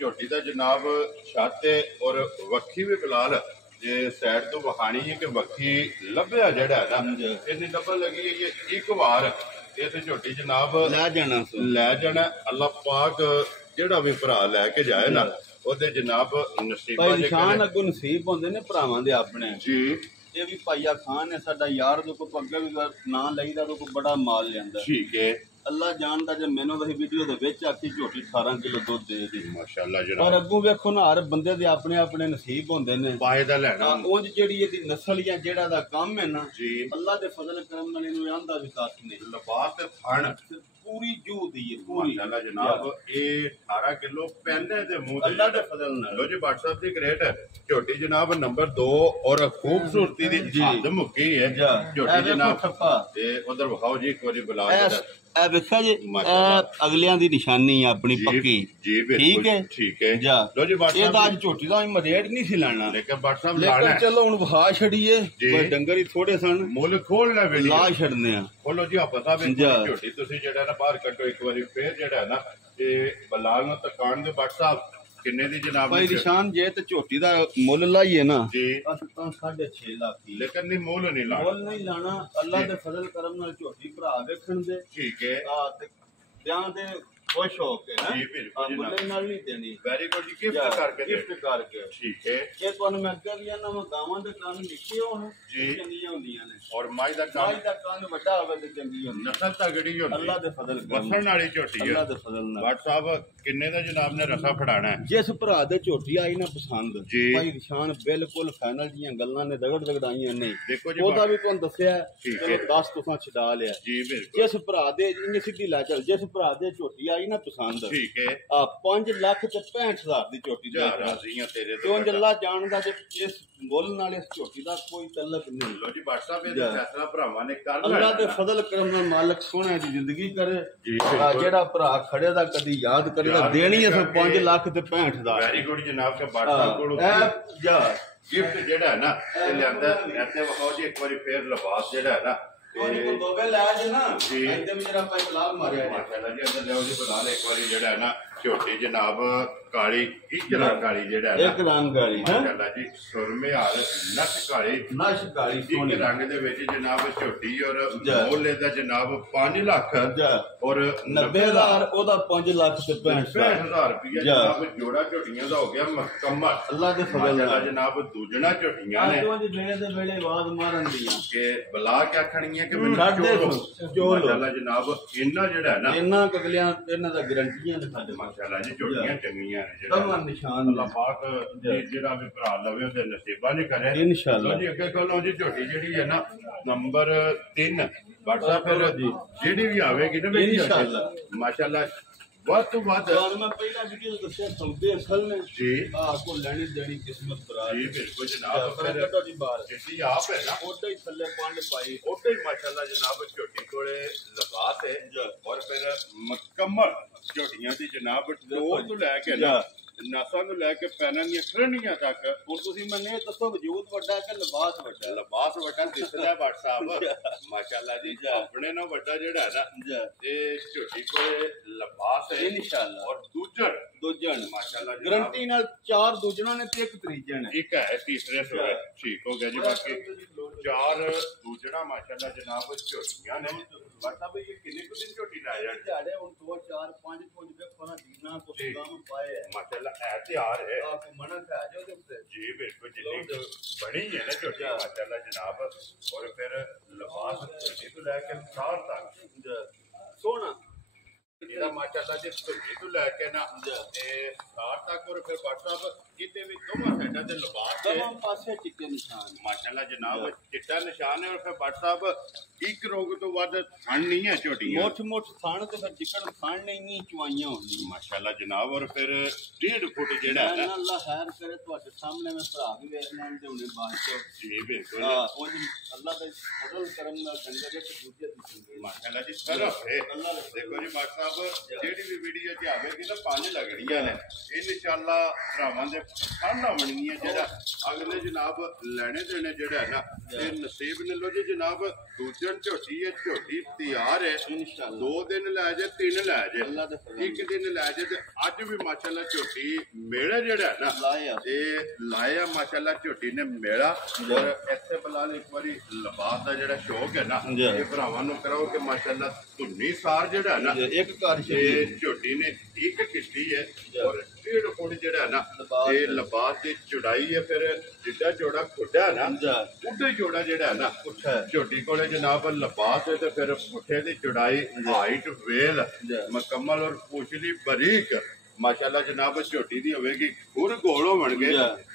ਝੋਟੀ ਦਾ ਜਨਾਬ ਛੱਤ ਹੈ ਔਰ ਵੱਖੀ ਵੀ ਬਲਾਲ ਜੇ ਸਾਈਡ ਤੋਂ ਵਹਾਣੀ ਹੈ ਕਿ ਵੱਖੀ ਲੱਭਿਆ ਜਿਹੜਾ ਹੈ ਨਾ ਇਹਨੇ ਡੱਬਲ ਲੱਗੀ ਹੈ ਇੱਕ ਵਾਰ ਇਸ ਝੋਟੀ ਜਨਾਬ ਲੈ ਜਾਣਾ ਸੋ ਲੈ ਜਾਣਾ ਅੱਲਾਹ ਪਾਕ ਜਿਹੜਾ ਵੀ ਭਰਾ ਲੈ ਕੇ ਜਾਏ ਨਾ ਉਹਦੇ ਜਨਾਬ ਨਸੀਬਾਂ ਭਾਈ ਦੇ ਨਿਸ਼ਾਨ ਕਰੇ ਅੱਗੋਂ ਨਸੀਬ ਹੁੰਦੇ ਨੇ ਭਰਾਵਾਂ ਦੇ ਆਪਣੇ ਜੀ ਇਹ ਵੀ ਭਾਈਆ ਖਾਨ ਹੈ ਸਾਡਾ ਯਾਰ ਦੇ ਕੋਲ ਅੱਗੇ ਵੀ ਨਾਂ ਲਈਦਾ ਤੋਂ ਬੜਾ ਮਾਲ ਲੈਂਦਾ ਠੀਕ ਹੈ ਅੱਲਾ ਜਾਣਦਾ ਜੇ ਮੈਨੂੰ ਤਾਂ ਵੀਡੀਓ ਦੇ ਵਿੱਚ ਆਖੀ ਝੋਟੀ 18 ਕਿਲੋ ਦੁੱਧ ਦੇ ਦੀ ਮਾਸ਼ਾਅੱਲਾ ਪਰ ਜਨਾਬ ਅੱਗੋਂ ਵੇਖੋ ਨਾ ਹਰ ਬੰਦੇ ਦੇ ਆਪਣੇ ਆਪਣੇ ਨਸੀਬ ਹੁੰਦੇ ਨੇ ਪਾਏ ਦਾ ਲੈਣਾ ਉਂਝ ਜਿਹੜੀ ਇਹਦੀ ਨਸਲ ਜਾਂ ਜਿਹੜਾ ਦਾ ਕੰਮ ਹੈ ਨਾ ਜੀ ਅੱਲਾ ਦੇ ਫਜ਼ਲ ਕਰਮ ਨਾਲ ਇਹਨੂੰ ਆਂਦਾ ਵੀ ਕੱਖ ਨਹੀਂ ਲਿਬਾਸ ਤੇ ਥਣ ਪੂਰੀ ਜੂ ਦੀ ਹੈ ਪੂਰੀ ਮਾਸ਼ਾਅੱਲਾ ਜਨਾਬ ਇਹ 18 ਕਿਲੋ ਪਹਿਲੇ ਦੇ ਮੂੰਹ ਤੇ ਅੱਲਾ ਦੇ ਫਜ਼ਲ ਨਾਲ ਲੋ ਜੀ WhatsApp ਦੀ ਗ੍ਰੇਟ ਝੋਟੀ ਜਨਾਬ ਨੰਬਰ 2 ਔਰ ਖੂਬਸੂਰਤੀ ਦੀ ਹੱਦ ਮੁੱਕੀ ਹੈ ਝੋਟੀ ਵੇਖੋ ਜਨਾਬ ਠੱਪਾ ਤੇ ਉਧਰ ਵਿਖਾਓ ਜੀ ਇੱਕ ਵਾਰੀ ਬੁਲਾ ਐਸ ਇਹ ਵੇਖਿਆ ਜੀ ਇਹ ਅਗਲਿਆਂ ਦੀ ਨਿਸ਼ਾਨੀ ਆ ਆਪਣੀ ਪੱਕੀ ਜੀ ਠੀਕ ਹੈ ਠੀਕ ਹੈ ਜਾ ਲੋ ਜੀ ਬਾਟ ਇਹ ਤਾਂ ਅੱਜ ਝੋਟੀ ਦਾ ਰੇਟ ਨਹੀਂ ਸੀ ਲੈਣਾ ਲੇਕਿਨ ਬਾਟ ਸਾਹਿਬ ਲਾਣਾ ਚਲੋ ਹੁਣ ਵਹਾ ਛੜੀਏ ਕੋਈ ਡੰਗਰ ਹੀ ਥੋੜੇ ਸਨ ਮੁੱਲ ਖੋਲ ਲੈ ਵੇਲੇ ਲਾ ਛੱਡਨੇ ਆ ਖੋਲੋ ਜੀ ਆਪਾਂ ਸਾਹਿਬ ਝੋਟੀ ਤੁਸੀਂ ਜਿਹੜਾ ਨਾ ਬਾਹਰ ਕੱਢੋ ਇੱਕ ਵਾਰੀ ਫੇਰ ਜਿਹੜਾ ਨਾ ਇਹ ਬਲਾਲ ਨੂੰ ਤਕਾਣ ਦੇ ਬਾਟ ਸਾਹਿਬ ਕਿੰਨੇ ਦੀ ਜਨਾਬ ਭਾਈ ਨਿਸ਼ਾਨ ਜੇ ਤੇ ਝੋਟੀ ਦਾ ਮੁੱਲ ਲਾਈਏ ਨਾ ਜੀ ਅਸੀਂ ਤਾਂ 6.5 ਲੱਖ ਦੀ ਲੇਕਿਨ ਨਹੀਂ ਮੁੱਲ ਨਹੀਂ ਲਾਣਾ ਮੁੱਲ ਨਹੀਂ ਲਾਣਾ ਅੱਲਾ ਦੇ ਫਜ਼ਲ ਕਰਮ ਨਾਲ ਝੋਟੀ ਭਰਾ ਵੇਖਣ ਦੇ ਠੀਕ ਹੈ ਆ ਤੇ ਧਿਆਨ ਦੇ ਖੁਸ਼ ਹੋ ਕੇ ਨਾ ਜੀ ਬਿਲਕੁਲ ਮੁੱਲ ਨਾਲ ਨਹੀਂ ਦੇਣੀ ਵੈਰੀ ਗੁੱਡ ਜੀ ਗਿਫਟ ਕਰਕੇ ਗਿਫਟ ਕਰਕੇ ਠੀਕ ਹੈ ਜੇ ਤੁਹਾਨੂੰ ਮੈਂ ਅੱਗੇ ਵੀ ਨਾ ਗਾਵਾਂ ਦੇ ਕੰਨ ਲਿਖੇ ਹੋਣ ਜੀ ਚੰਗੀਆਂ ਹੁੰਦੀਆਂ ਨੇ ਔਰ ਮਾਈ ਦਾ ਮਾਈ ਦਾ ਕੰਨ ਵੱਡਾ ਹੋਵੇ ਤੇ ਚੰਗੀ ਹੁੰਦੀ ਨਸਲ ਤਗੜੀ ਹੁੰਦੀ ਅੱਲਾ ਦੇ ਫਜ਼ਲ ਕਰਮ ਵਸਣ ਵਾਲੀ ਝੋਟੀ ਹੈ ਅੱਲਾ ਦੇ ਫਜ਼ਲ ਨਾਲ ਬਾਟ ਸਾਹਿਬ ਕਿੰਨੇ ਦਾ ਜਨਾਬ ਨੇ ਰਸਾ ਫੜਾਣਾ ਹੈ ਜਿਸ ਭਰਾ ਦੇ ਝੋਟੀ ਆਈ ਨਾ ਪਸੰਦ ਜੀ। ਭਾਈ ਨਿਸ਼ਾਨ ਬਿਲਕੁਲ ਫਾਈਨਲ ਦੀਆਂ ਗੱਲਾਂ ਨੇ ਰਗੜਾਈਆਂ ਨਹੀਂ ਦੇਖੋ ਜੀ ਉਹਦਾ ਵੀ ਤੁਹਾਨੂੰ ਦੱਸਿਆ ਠੀਕ ਚਲੋ ਹੈ। 10 ਤੁਸੀਂ ਛਡਾ ਲਿਆ ਜੀ ਬਿਲਕੁਲ ਜਿਸ ਭਰਾ ਦੇ ਇੰਨੀ ਸਿੱਧੀ ਲੈ ਚੱਲ ਜਿਸ ਭਰਾ ਦੇ ਝੋਟੀ ਆਈ ਨਾ ਪਸੰਦ ਠੀਕ ਹੈ ਆ 5 ਲੱਖ ਤੇ 65,000 ਦੀ ਝੋਟੀ ਜਾ ਦੇ ਰਾਜ਼ੀਆਂ ਤੇਰੇ ਕਿਉਂ ਜੱਲਾ ਜਾਣਦਾ ਜੇ ਇਸ ਮੁੱਲ ਨਾਲ ਇਸ ਝੋਟੀ ਦਾ ਕੋਈ ਤਲਕ ਨਹੀਂ ਲੋ ਜੀ ਬਾਟ ਸਾਹਿਬ ਇਹ ਫੈਸਲਾ ਭਰਾਵਾਂ ਨੇ ਕਰ ਅੱਲਾ ਲਿਆ ਦੇ ਫਜ਼ਲ ਕਰਮ ਨਾਲ ਮਾਲਕ ਸੋਹਣਿਆਂ ਦੀ ਜ਼ਿੰਦਗੀ ਕਰੇ ਜੀ ਆ ਜਿਹੜਾ ਭਰਾ ਖੜੇ ਦਾ ਕਦੀ ਯਾਦ ਕਰੇ ਤਾਂ ਦੇਣੀ ਹੈ 5 ਲੱਖ ਤੇ 65,000 ਵੈਰੀ ਗੁੱਡ ਜਨਾਬ ਕੇ ਬਾਟ ਸਾਹਿਬ ਕੋਲ ਇਹ ਜਾ ਗਿਫਟ ਜਿਹੜਾ ਹੈ ਨਾ ਇਹ ਲਿਆਂਦਾ ਇੱਥੇ ਵਿਖਾਓ ਜੀ ਇੱਕ ਵਾਰੀ ਫੇਰ ਲਿਬਾਸ ਜਿਹੜਾ ਹੈ ਨਾ ਕੋਈ ਕੋ ਦੋਵੇ ਲੈ ਜੇ ਨਾ ਜੀ। ਇੱਥੇ ਵੀ ਜਿਹੜਾ ਭਾਈ ਬਲਾਲ ਮਾਰਿਆ ਜੀ ਮਾਸ਼ਾਅੱਲਾ ਜੀ ਅੰਦਰ ਲਿਆਓ ਜੀ ਬੁਲਾ ਲੈ ਇੱਕ ਵਾਰੀ ਜਿਹੜਾ ਹੈ ਨਾ ਝੋਟੀ ਜਨਾਬ ਕਾਲੀ ਇਜਰਾ ਕਾਲੀ ਜਿਹੜਾ ਹੈ ਇੱਕ ਰੰਗ ਵਾਲੀ ਹੈ ਮਾਸ਼ਾਅੱਲਾ ਜੀ ਸੁਰਮੇ ਹਾਲ ਨਟ ਕਾਲੀ ਨਸ਼ ਕਾਲੀ ਇੱਕ ਸੋਹਣੀ ਰੰਗ ਦੇ ਵਿੱਚ ਜਨਾਬ ਝੋਟੀ ਔਰ ਜਾ। ਮੋਲੇ ਦਾ ਜਨਾਬ 5 ਲੱਖ ਜਾ ਔਰ 90,000 ਉਹਦਾ 5 ਲੱਖ ਤੇ 65,000 65,000 ਰੁਪਇਆ ਜਾ। ਜਨਾਬ ਜੋੜਾ ਝੋਟੀਆਂ ਦਾ ਹੋ ਗਿਆ ਮੁਕੰਮਲ ਅੱਲਾ ਦੇ ਫਜ਼ਲ ਮਾਸ਼ਾਅੱਲਾ ਨਾਲ ਜਨਾਬ ਦੂਜਣਾ ਝੋਟੀਆਂ ਨੇ ਅੱਜ ਦੇ ਵੇਲੇ ਦੇ ਵੇਲੇ ਆਵਾਜ਼ ਮਾਰਨ ਦੀਆਂ ਕਿ ਬਲਾ ਕੇ ਆਖਣੀਆਂ ਕਿ ਮੈਨੂੰ ਛੱਡ ਦੇ ਚੋਲੋ ਚੋਲੋ। ਮਾਸ਼ਾਅੱਲਾ ਜਨਾਬ ਇੰਨਾ ਜਿਹੜਾ ਹੈ ਨਾ ਇਹਨਾਂ ਕਗਲਿਆਂ ਇਹਨਾਂ ਦਾ ਗਰੰਟੀਆਂ ਨੇ ਸਾਡੇ ਮਾਸ਼ਾਅੱਲਾ ਜੀ ਝੋਟੀਆਂ ਚੰਗੀਆਂ ਨੇ ਤਮਾ ਜਿਹੜਾ ਨਿਸ਼ਾਨ ਅੱਲਾਹ ਪਾਕ ਜਿਹੜਾ ਵੀ ਭਰਾ ਲਵੇ ਉਹਦੇ ਨਸੀਬਾਂ ਨੇ ਕਰੇ ਇਨਸ਼ਾਅੱਲਾ ਲਓ ਜੀ ਅੱਗੇ ਕੋਲੋਂ ਜੀ ਝੋਟੀ ਜਿਹੜੀ ਹੈ ਨਾ ਨੰਬਰ 3 WhatsApp ਫਿਰ ਜਿਹੜੀ ਵੀ ਆਵੇਗੀ ਨਾ ਮੇਰੀ ਇਨਸ਼ਾਅੱਲਾ। ਮਾਸ਼ਾਅੱਲਾ ਵੱਧ ਤੋਂ ਵੱਧ ਔਰ ਮੈਂ ਪਹਿਲਾਂ ਵੀਡੀਓ ਦੱਸਿਆ ਸੌਦੇ ਅਸਲ ਨੇ ਜੀ ਆ ਕੋ ਲੈਣੀ ਦੇਣੀ ਕਿਸਮਤ ਬਰਾ ਜੀ ਬਿਲਕੁਲ ਜਨਾਬ ਪਰ ਫਿਰ ਕੱਟੋ ਜੀ ਬਾਹਰ ਜਿੱਦੀ ਆਪ ਹੈ ਨਾ ਉਹਦੇ ਹੀ ਥੱਲੇ ਪੰਡ ਪਾਈ ਉੱਥੇ ਹੀ ਮਾਸ਼ਾਅੱਲਾ ਜਨਾਬ ਝੋਟੀ ਕੋਲੇ ਲਬਾਸ ਹੈ ਔਰ ਫਿਰ ਮੁਕੰਮਲ ਝੋਟੀਆਂ ਦੀ ਜਨਾਬ ਟੋਰ ਤੋਂ ਲੈ ਕੇ ਨਾ ਨਾਸਾਂ ਨੂੰ ਲੈ ਕੇ ਪੈਰਾਂ ਦੀਆਂ ਖਰਣੀਆਂ ਤੱਕ ਹੁਣ ਤੁਸੀਂ ਮੈਨੂੰ ਇਹ ਦੱਸੋ ਵਜੂਦ ਵੱਡਾ ਕਿ ਲਿਬਾਸ ਵੱਡਾ ਲਬਾਸ ਵੱਡਾ ਦਿਸਦਾ WhatsApp ਮਾਸ਼ਾਅੱਲਾ ਜੀ ਆਪਣੇ ਨਾਲ ਵੱਡਾ ਜਿਹੜਾ ਹੈ ਨਾ ਇਹ ਝੋਟੀ ਕੋਲੇ ਲਬਾਸ ਹੈ ਇਨਸ਼ਾਅੱਲਾ ਔਰ ਦੂਜਣ ਮਾਸ਼ਾਅੱਲਾ ਗਰੰਟੀ ਨਾਲ 4 ਦੂਜਣਾ ਨੇ ਤੇ 1 ਤੀਜਣ ਹੈ ਇੱਕ ਹੈ ਤੀਸਰੇ ਸੋਏ ਠੀਕ ਹੋ ਗਿਆ ਜੀ ਬਾਕੀ 4 ਦੂਜਣਾ ਮਾਸ਼ਾਅੱਲਾ ਜਨਾਬ ਝੋਟੀਆਂ ਨੇ WhatsApp ਇਹ ਕਿੰਨੇ ਕੁ ਦਿਨ ਝੋਟੀ ਲਾ ਜਾਣ ਝਾੜੇ ਹੁਣ 2 4 5 ਕੁਝ ਵੇਖੋ ਨਾ ਦੀਨਾ ਕੋ ਕੰਮ ਪਾਏ ਹੈ ਮਾਸ਼ਾਅੱਲਾ ਹੈ ਤਿਆਰ ਹੈ ਆ ਕੋ ਮਨਾ ਖਾ ਜਾਓ ਤੇ ਉੱਤੇ ਜੀ ਬਿਲਕੁਲ ਜਿੰਨੀ ਕੁ ਬਣੀ ਹੈ ਨਾ ਝੋਟੀ ਮਾਸ਼ਾਅੱਲਾ ਜਨਾਬ ਔਰ ਫਿਰ ਲਿਬਾਸ ਝੋਟੀ ਤੋਂ ਲੈ ਕੇ ਸਾਰ ਤੱਕ ਸੋਹਣਾ ਜਿਹੜਾ ਮਾਸ਼ਾਅੱਲਾ ਜੀ ਝੋਟੀ ਤੋਂ ਲੈ ਕੇ ਨਾ ਤੇ ਸਾਰ ਤੱਕ ਔਰ ਫਿਰ WhatsApp ਕਿਤੇ ਵੀ ਦੋਵਾਂ ਸਾਈਡਾਂ ਤੇ ਲਿਬਾਸ ਹੈ ਦੋਵਾਂ ਪਾਸੇ ਟਿੱਕੇ ਨਿਸ਼ਾਨ ਮਾਸ਼ਾਅੱਲਾ ਜਨਾਬ ਚਿੱਟਾ ਨਿਸ਼ਾਨ ਹੈ ਔਰ ਫਿਰ WhatsApp ਇੱਕ ਰੋਗ ਤੋਂ ਵੱਧ ਥਣ ਨਹੀਂ ਹੈ ਝੋਟੀਆਂ ਮੋਟ ਥਾਣ ਤੇ ਫਿਰ ਜਿੱਕਣ ਥਾਣ ਨਹੀਂ ਚੁਆਈਆਂ ਹੁੰਦੀਆਂ ਮਾਸ਼ਾਅੱਲਾ ਜਨਾਬ ਔਰ ਫਿਰ 1.5 ਫੁੱਟ ਜਿਹੜਾ ਹੈ ਨਾ ਅੱਲਾ ਖੈਰ ਕਰੇ ਤੁਹਾਡੇ ਸਾਹਮਣੇ ਮੈਂ ਭਰਾ ਵੀ ਵੇਖ ਲੈਣ ਤੇ ਉਹਨੇ ਬਾਅਦ ਚੋਂ ਜੀ ਬਿਲਕੁਲ ਉਹ ਅੱਲਾ ਦਾ ਫਜ਼ਲ ਕਰਮ ਨਾਲ ਡੰਗਰ ਇੱਕ ਦੂਜੇ ਦੀ ਜ਼ਿੰਦਗੀ ਮਾਸ਼ਾਅੱਲਾ ਜੀ ਸਰਫ ਹੈ ਦੇਖੋ ਜੀ ਬਾਟ ਸਾਹਿਬ ਜਿਹੜੀ ਵੀ ਵੀਡੀਓ ਚ ਆਵੇਗੀ ਤਾਂ 5 ਲੱਗਣੀਆਂ ਨੇ ਇਨਸ਼ਾਅੱਲਾ ਭਰਾਵਾਂ ਦੇ ਸਾਹਮਣਾ ਬਣਨੀਆਂ ਜਿਹੜਾ ਅਗਲੇ ਜਨਾਬ ਲੈਣੇ ਦੇਣੇ ਜਿਹੜਾ ਹੈ ਨਾ ਇਹ ਨਸੀਬ ਨੇ ਲੋ ਜੀ ਜਨਾਬ ਦੂਜਣ ਝੋਟੀ ਹੈ ਝੋਟੀ ਤਿਆਰ ਹੈ ਇਨਸ਼ਾਅੱਲਾ 2 ਦਿਨ ਲੈ ਜਾ 3 ਲੈ ਜਾ ਅੱਲਾ ਦੇ ਫਜ਼ਲ ਇੱਕ ਦਿਨ ਲੈ ਜਾ ਤੇ ਅੱਜ ਵੀ ਮਾਸ਼ਾਅੱਲਾ ਝੋਟੀ ਮੇੜਾ ਜਿਹੜਾ ਹੈ ਨਾ ਲਾਇਆ ਇਹ ਲਾਇਆ ਮਾਸ਼ਾਅੱਲਾ ਝੋਟੀ ਨੇ ਮੇੜਾ ਔਰ ਇੱਥੇ ਬਲਾਲ ਇੱਕ ਵਾਰੀ ਲਿਬਾਸ ਦਾ ਜਿਹੜਾ ਸ਼ੌਕ ਹੈ ਨਾ ਇਹ ਭਰਾਵਾਂ ਨੂੰ ਕਰਾਓ ਕਿ ਮਾਸ਼ਾਅੱਲਾ ਧੁੰਨੀ ਸਾਰ ਜਿਹੜਾ ਹੈ ਨਾ ਇੱਕ ਘਰ ਇਹ ਝੋਟੀ ਨੇ ਇੱਕ ਕਿਸ਼ਤੀ ਹੈ ਔਰ 1.5 ਫੁੱਟ ਜਿਹੜਾ ਹੈ ਨਾ ਇਹ ਲਿਬਾਸ ਦੀ ਚੌੜਾਈ ਹੈ ਫਿਰ ਜਿੱਡਾ ਜੋੜਾ ਖੁੱਡਾ ਨਾ ਉੱਡੇ ਜੋੜਾ ਜਿਹੜਾ ਹੈ ਨਾ ਝੋਟੀ ਕੋਲੇ ਜਨਾਬ ਲਿਬਾਸ ਹੈ ਤੇ ਫਿਰ ਪੁੱਠੇ ਦੀ ਚੌੜਾਈ ਹਾਈਟ ਵੇਲ ਮੁਕੰਮਲ ਔਰ ਪੁਛਲੀ ਬਰੀਕ ਮਾਸ਼ਾਅੱਲਾ ਜਨਾਬ ਝੋਟੀ ਦੀ ਹੋਵੇਗੀ ਖੁਰ ਗੋਲ ਹੋਣਗੇ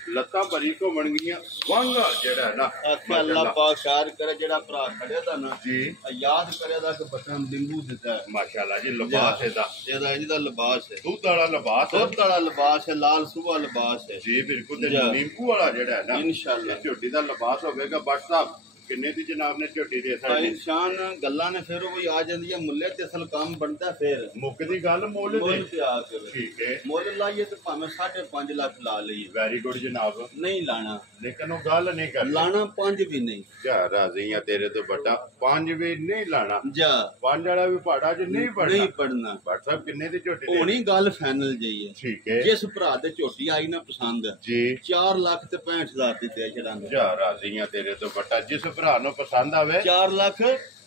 ਲੱਤਾਂ ਬਰੀਕ ਹੋਣਗੀਆਂ ਵਾਂਗਾ ਜਿਹੜਾ ਹੈ ਨਾ ਅੱਲਾਹ ਪਾਕ ਸ਼ਾਰ ਕਰੇ ਜਿਹੜਾ ਭਰਾ ਖੜਿਆ ਦਾ ਨਾ ਜੀ ਯਾਦ ਕਰਿਆ ਦਾ ਕਿ ਬਟਨ ਬਿੰਦੂ ਦਿੱਤਾ ਮਾਸ਼ਾਅੱਲਾ ਜੀ ਲਿਬਾਸ ਇਹਦਾ ਇਹਦਾ ਲਿਬਾਸ ਹੈ ਦੁੱਧ ਵਾਲਾ ਲਿਬਾਸ ਦੁੱਧ ਵਾਲਾ ਲਿਬਾਸ ਹੈ ਲਾਲ ਸੁਬਾ ਲਿਬਾਸ ਹੈ ਜੀ ਬਿਲਕੁਲ ਤੇ ਨੀਂਬੂ ਵਾਲਾ ਜਿਹੜਾ ਹੈ ਨਾ ਇਨਸ਼ਾਅੱਲਾ ਝੋਟੀ ਦਾ ਲਿਬਾਸ ਹੋਵੇਗਾ ਬੱਟ ਸਾਹਿਬ ਕਿੰਨੇ ਦੀ ਜਨਾਬ ਨੇ ਝੋਟੀ ਦੇ ਭਾਈ ਸਕਦੇ ਨਿਸ਼ਾਨ ਗੱਲਾਂ ਨੇ ਫਿਰ ਉਹ ਆ ਜਾਂਦੀਆਂ ਮੁੱਲੇ ਤੇ ਅਸਲ ਕੰਮ ਬਣਦਾ ਫਿਰ ਮੁੱਕਦੀ ਗੱਲ ਮੁੱਲ ਮੁੱਲ ਦੇ ਤੇ ਆ ਕੇ ਠੀਕ ਹੈ ਮੁੱਲ ਲਾਈਏ ਤੇ ਭਾਵੇਂ 5.5 ਲੱਖ ਲਾ ਲਈਏ ਵੈਰੀ ਗੁੱਡ ਜਨਾਬ ਨਹੀਂ ਲਾਣਾ ਲੇਕਿਨ ਉਹ ਗੱਲ ਨਹੀਂ ਕਰਨੀ ਲਾਣਾ 5 ਵੀ ਨਹੀਂ ਜਾ ਰਾਜ਼ੀ ਆ ਤੇਰੇ ਤੋਂ ਵੱਡਾ 5 ਵੀ ਨਹੀਂ ਲਾਣਾ ਜਾ 5 ਵਾਲਾ ਵੀ ਪਹਾੜਾ ਚ ਨਹੀਂ ਪੜਨਾ ਨਹੀਂ ਪੜਨਾ ਭੱਟ ਸਾਹਿਬ ਕਿੰਨੇ ਦੀ ਝੋਟੀ ਦੇ ਹੋਣੀ ਗੱਲ ਫਾਈਨਲ ਜਈ ਹੈ ਠੀਕ ਹੈ ਜਿਸ ਭਰਾ ਦੇ ਝੋਟੀ ਆਈ ਨਾ ਪਸੰਦ ਜੀ 4 ਲੱਖ ਤੇ 65,000 ਦੀ ਦੇ ਛੜਾਂਗੇ ਜਾ ਰਾਜ਼ੀ ਆ ਤੇਰੇ ਤੋਂ ਵੱਡਾ ਜਿਸ ਭਰਾ ਨੂੰ ਪਸੰਦ ਆਵੇ 4 ਲੱਖ